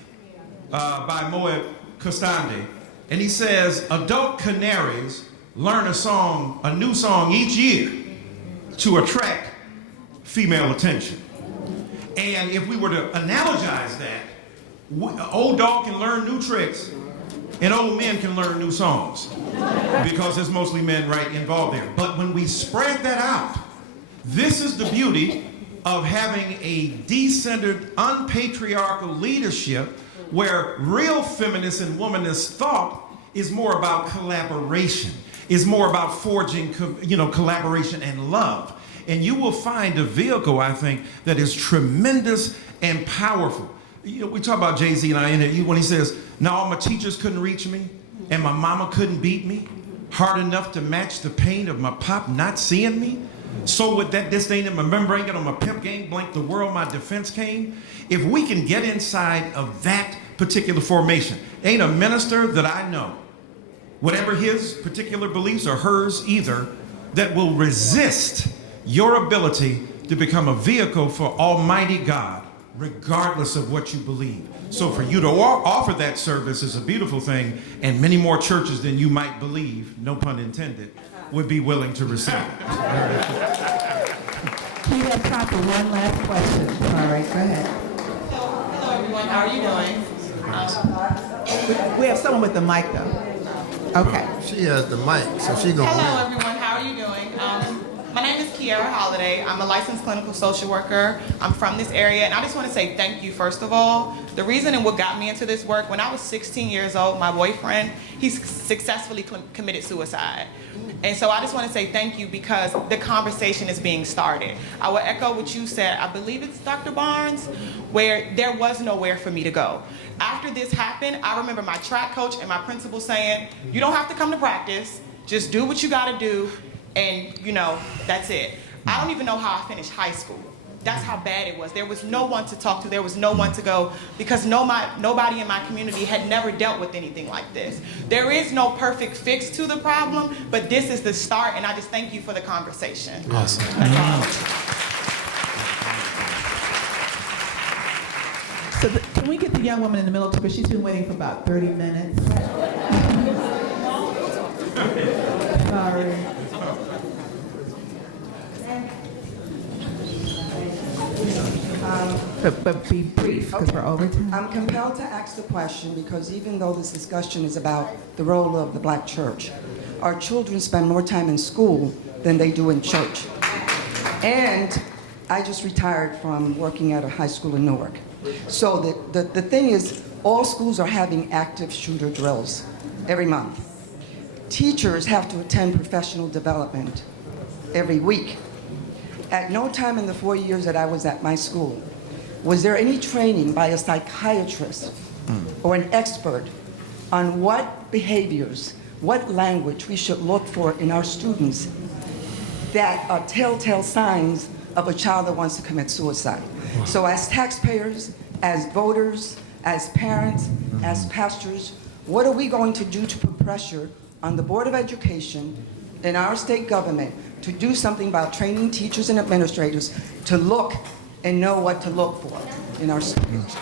by Moed Costandi. And he says, adult canaries learn a new song each year to attract female attention. And if we were to analogize that, old dog can learn new tricks, and old men can learn new songs, because there's mostly men right involved there. But when we spread that out, this is the beauty of having a decentered, unpatriarchal leadership where real feminist and womanist thought is more about collaboration, is more about forging collaboration and love. And you will find a vehicle, I think, that is tremendous and powerful. We talk about Jay-Z and I in it, when he says, now all my teachers couldn't reach me and my mama couldn't beat me hard enough to match the pain of my pop not seeing me. So with that disdain in my membrane, get on my pimp game, blank the world, my defense came. If we can get inside of that particular formation, ain't a minister that I know, whatever his particular beliefs or hers either, that will resist your ability to become a vehicle for Almighty God, regardless of what you believe. So for you to offer that service is a beautiful thing, and many more churches than you might believe, no pun intended, would be willing to receive it. We have time for one last question. All right, go ahead. Hello everyone, how are you doing? We have someone with the mic though. Okay. She has the mic, so she gonna Hello win. everyone, how are you doing? My name is Kiara Holiday. I'm a licensed clinical social worker. I'm from this area, and I just want to say thank you, first of all. The reason and what got me into this work, when I was 16 years old, my boyfriend, he successfully committed suicide. And so I just want to say thank you because the conversation is being started. I will echo what you said, I believe it's Dr. Barnes, where there was nowhere for me to go. After this happened, I remember my track coach and my principal saying, you don't have to come to practice, just do what you got to do, and you know, that's it. I don't even know how I finished high school. That's how bad it was. There was no one to talk to, there was no one to go, because nobody in my community had never dealt with anything like this. There is no perfect fix to the problem, but this is the start, and I just thank you for the conversation. Awesome. So can we get the young woman in the middle, because she's been waiting for about 30 minutes. Sorry. But be brief, because we're over time. I'm compelled to ask the question because even though this discussion is about the role of the Black church, our children spend more time in school than they do in church. And I just retired from working at a high school in Newark. So the thing is, all schools are having active shooter drills every month. Teachers have to attend professional development every week. At no time in the 4 years that I was at my school was there any training by a psychiatrist or an expert on what behaviors, what language we should look for in our students that are telltale signs of a child that wants to commit suicide. So as taxpayers, as voters, as parents, as pastors, what are we going to do to put pressure on the Board of Education and our state government to do something about training teachers and administrators to look and know what to look for in our schools?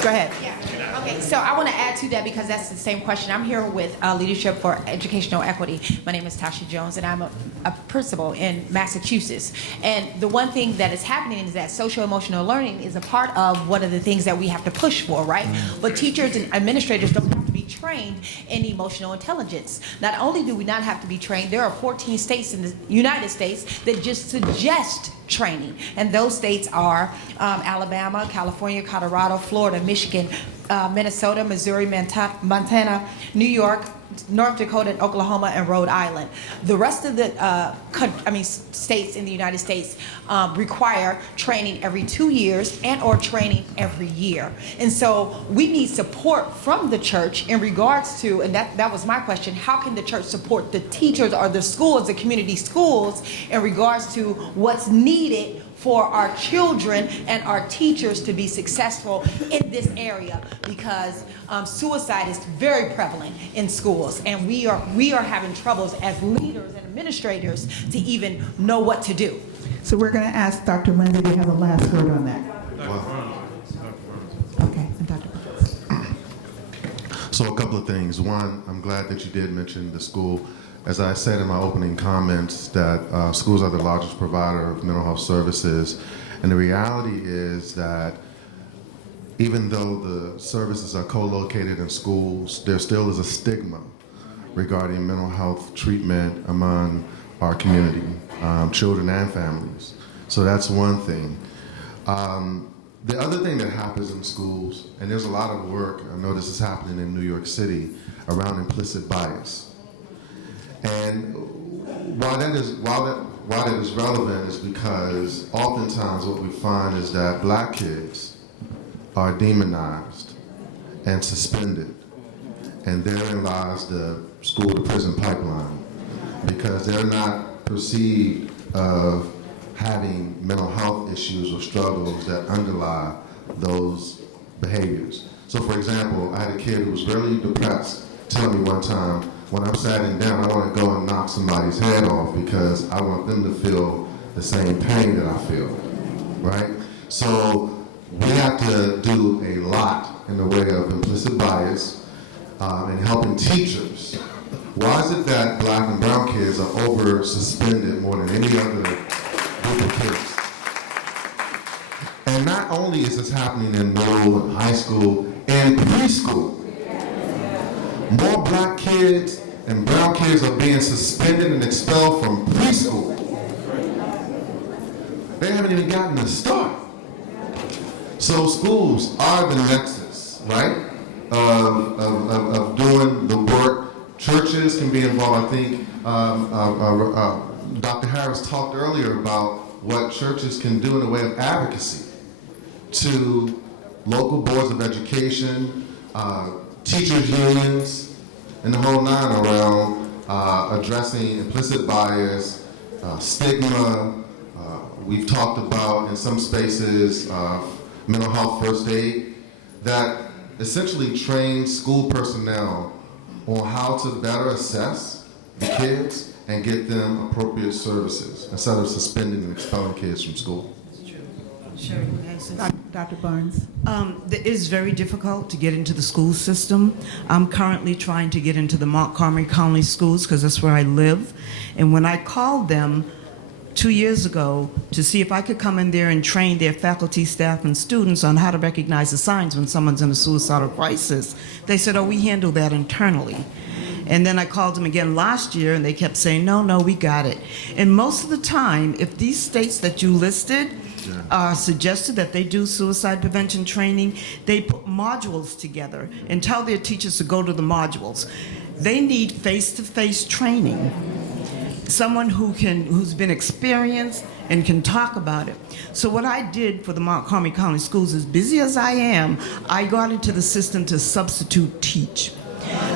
Go ahead. Yeah. Okay, so I want to add to that because that's the same question. I'm here with Leadership for Educational Equity. My name is Tasha Jones, and I'm a principal in Massachusetts. And the one thing that is happening is that social-emotional learning is a part of one of the things that we have to push for, right? But teachers and administrators don't have to be trained in emotional intelligence. Not only do we not have to be trained, there are 14 states in the United States that just suggest training. And those states are Alabama, California, Colorado, Florida, Michigan, Minnesota, Missouri, Montana, New York, North Dakota, and Oklahoma, and Rhode Island. The rest of the states in the United States require training every 2 years and or training every year. And so we need support from the church in regards to, and that was my question, how can the church support the teachers or the schools, the community schools, in regards to what's needed for our children and our teachers to be successful in this area, because suicide is very prevalent in schools, and we are having troubles as leaders and administrators to even know what to do. So we're going to ask Dr. Lindsay to have the last word on that. Okay, and Dr. Barnes. So a couple of things. One, I'm glad that you did mention the school. As I said in my opening comments, that schools are the largest provider of mental health services. And the reality is that even though the services are co-located in schools, there still is a stigma regarding mental health treatment among our community, children and families. So that's one thing. The other thing that happens in schools, and there's a lot of work, I know this is happening in New York City, around implicit bias. And why that is relevant is because oftentimes what we find is that Black kids are demonized and suspended, and therein lies the school to prison pipeline, because they're not perceived of having mental health issues or struggles that underlie those behaviors. So for example, I had a kid who was really depressed tell me one time, when I'm sitting down, I want to go and knock somebody's head off because I want them to feel the same pain that I feel, right? So we have to do a lot in the way of implicit bias and helping teachers. Why is it that Black and brown kids are over suspended more than any other group of kids? And not only is this happening in middle and high school and preschool, more Black kids and brown kids are being suspended and expelled from preschool. They haven't even gotten a start. So schools are the nexus, right, of doing the work. Churches can be involved. I think Dr. Harris talked earlier about what churches can do in the way of advocacy to local boards of education, teachers' unions, and the whole nine around addressing implicit bias, stigma. We've talked about, in some spaces, mental health first aid, that essentially trains school personnel on how to better assess the kids and get them appropriate services instead of suspending and expelling kids from school. Sure. Dr. Barnes. It is very difficult to get into the school system. I'm currently trying to get into the Montgomery County schools because that's where I live. And when I called them 2 years ago to see if I could come in there and train their faculty, staff, and students on how to recognize the signs when someone's in a suicidal crisis, they said, oh, we handle that internally. And then I called them again last year, and they kept saying, no, we got it. And most of the time, if these states that you listed suggested that they do suicide prevention training, they put modules together and tell their teachers to go to the modules. They need face-to-face training. Someone who's been experienced and can talk about it. So what I did for the Montgomery County schools, as busy as I am, I got into the system to substitute teach.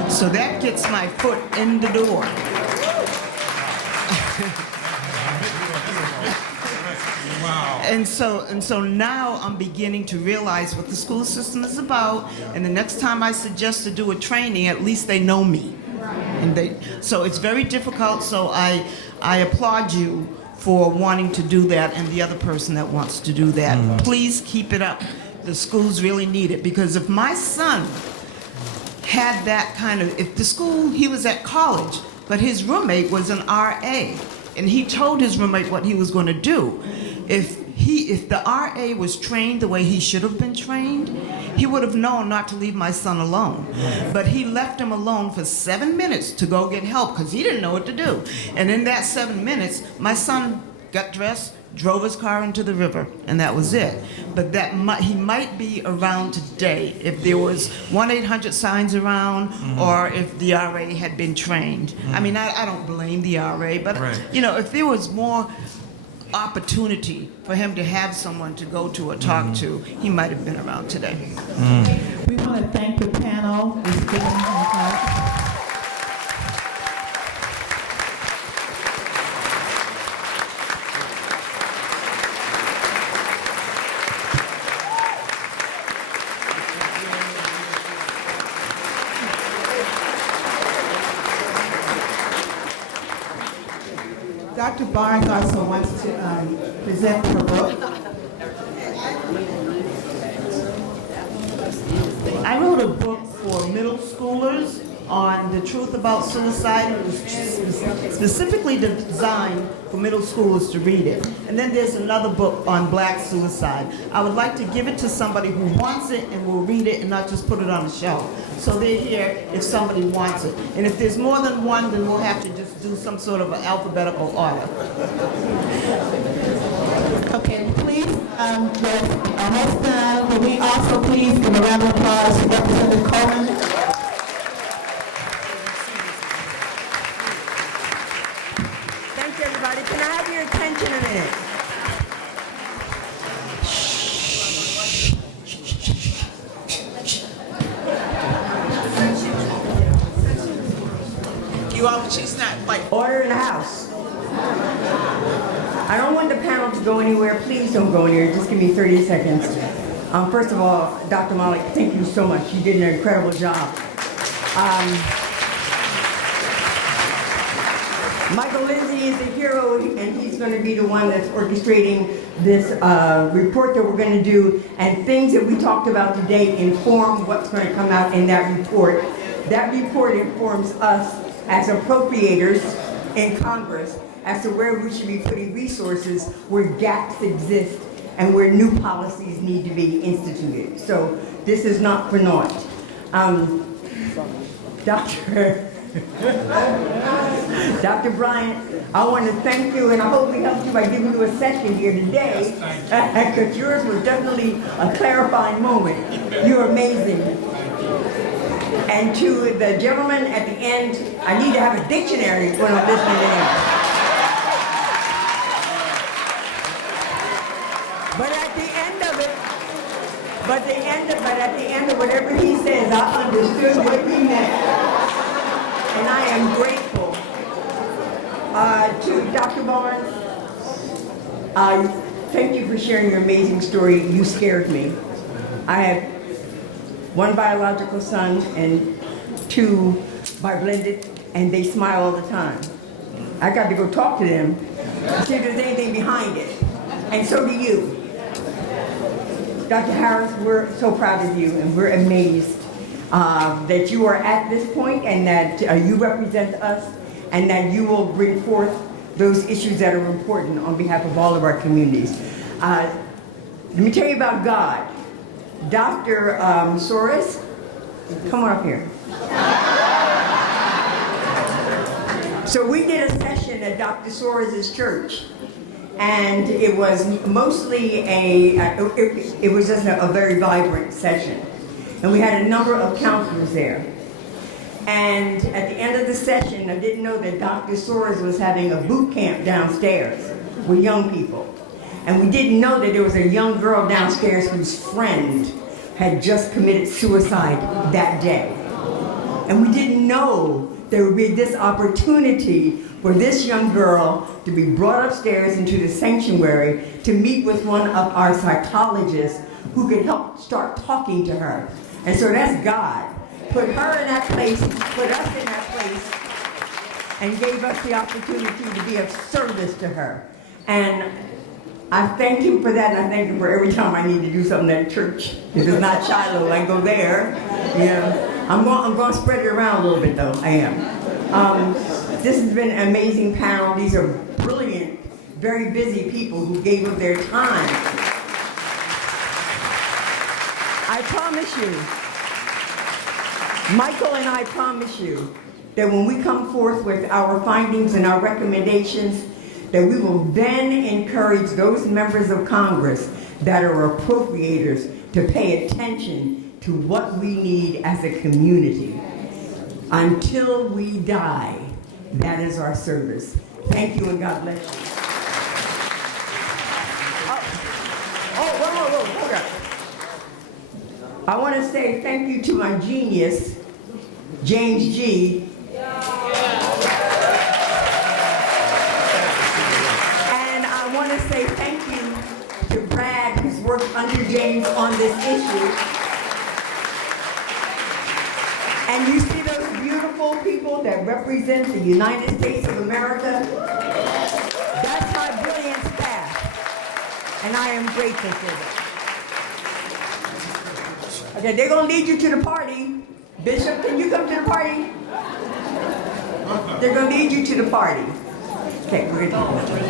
So that gets my foot in the door. Wow. And so now I'm beginning to realize what the school system is about, and the next time I suggest to do a training, at least they know me. And so it's very difficult, so I applaud you for wanting to do that and the other person that wants to do that. Please keep it up. The schools really need it, because if my son had that kind of, if the school, he was at college, but his roommate was an RA, and he told his roommate what he was going to do. If the RA was trained the way he should have been trained, he would have known not to leave my son alone. But he left him alone for 7 minutes to go get help because he didn't know what to do. And in that 7 minutes, my son got dressed, drove his car into the river, and that was it. But he might be around today if there was 1-800 signs around, or if the RA had been trained. I mean, I don't blame the RA, but you know, if there was more opportunity for him to have someone to go to or talk to, he might have been around today. We want to thank the panel. Dr. Barnes also wants to present her book. I wrote a book for middle schoolers on the truth about suicide. It was specifically designed for middle schoolers to read it. And then there's another book on black suicide. I would like to give it to somebody who wants it and will read it and not just put it on the shelf. So they're here if somebody wants it. And if there's more than one, then we'll have to just do some sort of an alphabetical order. Okay, please, we're almost done. Will we also please give a round of applause to Representative Coleman? Thanks, everybody. Can I have your attention a minute? She's not like... Order in the House. I don't want the panel to go anywhere. Please don't go anywhere. Just give me 30 seconds. First of all, Dr. Malik, thank you so much. You did an incredible job. Michael Lindsay is a hero, and he's going to be the one that's orchestrating this report that we're going to do, and things that we talked about today inform what's going to come out in that report. That report informs us as appropriators in Congress as to where we should be putting resources, where gaps exist, and where new policies need to be instituted. So this is not for naught. Dr. Dr. Bryant, I want to thank you, and I hope we helped you by giving you a session here today, because yours was definitely a clarifying moment. You're amazing. And to the gentleman at the end, I need to have a dictionary when I'm listening to him. But at the end of whatever he says, I understood what he meant. And I am grateful. To Dr. Barnes, thank you for sharing your amazing story. You scared me. I have one biological son and two by blended, and they smile all the time. I got to go talk to them, see if there's anything behind it. And so do you. Dr. Harris, we're so proud of you, and we're amazed that you are at this point, and that you represent us, and that you will bring forth those issues that are important on behalf of all of our communities. Let me tell you about God. Dr. Soros, come on up here. So we did a session at Dr. Soros' church, and it was mostly it was just a very vibrant session. And we had a number of counselors there. And at the end of the session, I didn't know that Dr. Soros was having a boot camp downstairs with young people. And we didn't know that there was a young girl downstairs whose friend had just committed suicide that day. And we didn't know there would be this opportunity for this young girl to be brought upstairs into the sanctuary to meet with one of our psychologists who could help start talking to her. And so that's God. Put her in that place, put us in that place, and gave us the opportunity to be of service to her. And I thank him for that, and I thank him for every time I need to do something at church. If it's not Shiloh, I go there. You know, I'm going to spread it around a little bit, though. I am. This has been an amazing panel. These are brilliant, very busy people who gave up their time. I promise you, Michael and I promise you that when we come forth with our findings and our recommendations, that we will then encourage those members of Congress that are appropriators to pay attention to what we need as a community. Until we die, that is our service. Thank you and God bless you. Whoa, hold up. I want to say thank you to my genius, James G. And I want to say thank you to Brad, who's worked under James on this issue. And you see those beautiful people that represent the United States of America? That's my brilliant staff. And I am grateful for them. Okay, they're going to lead you to the party. Bishop, can you come to the party? They're going to lead you to the party. Okay, we're going to do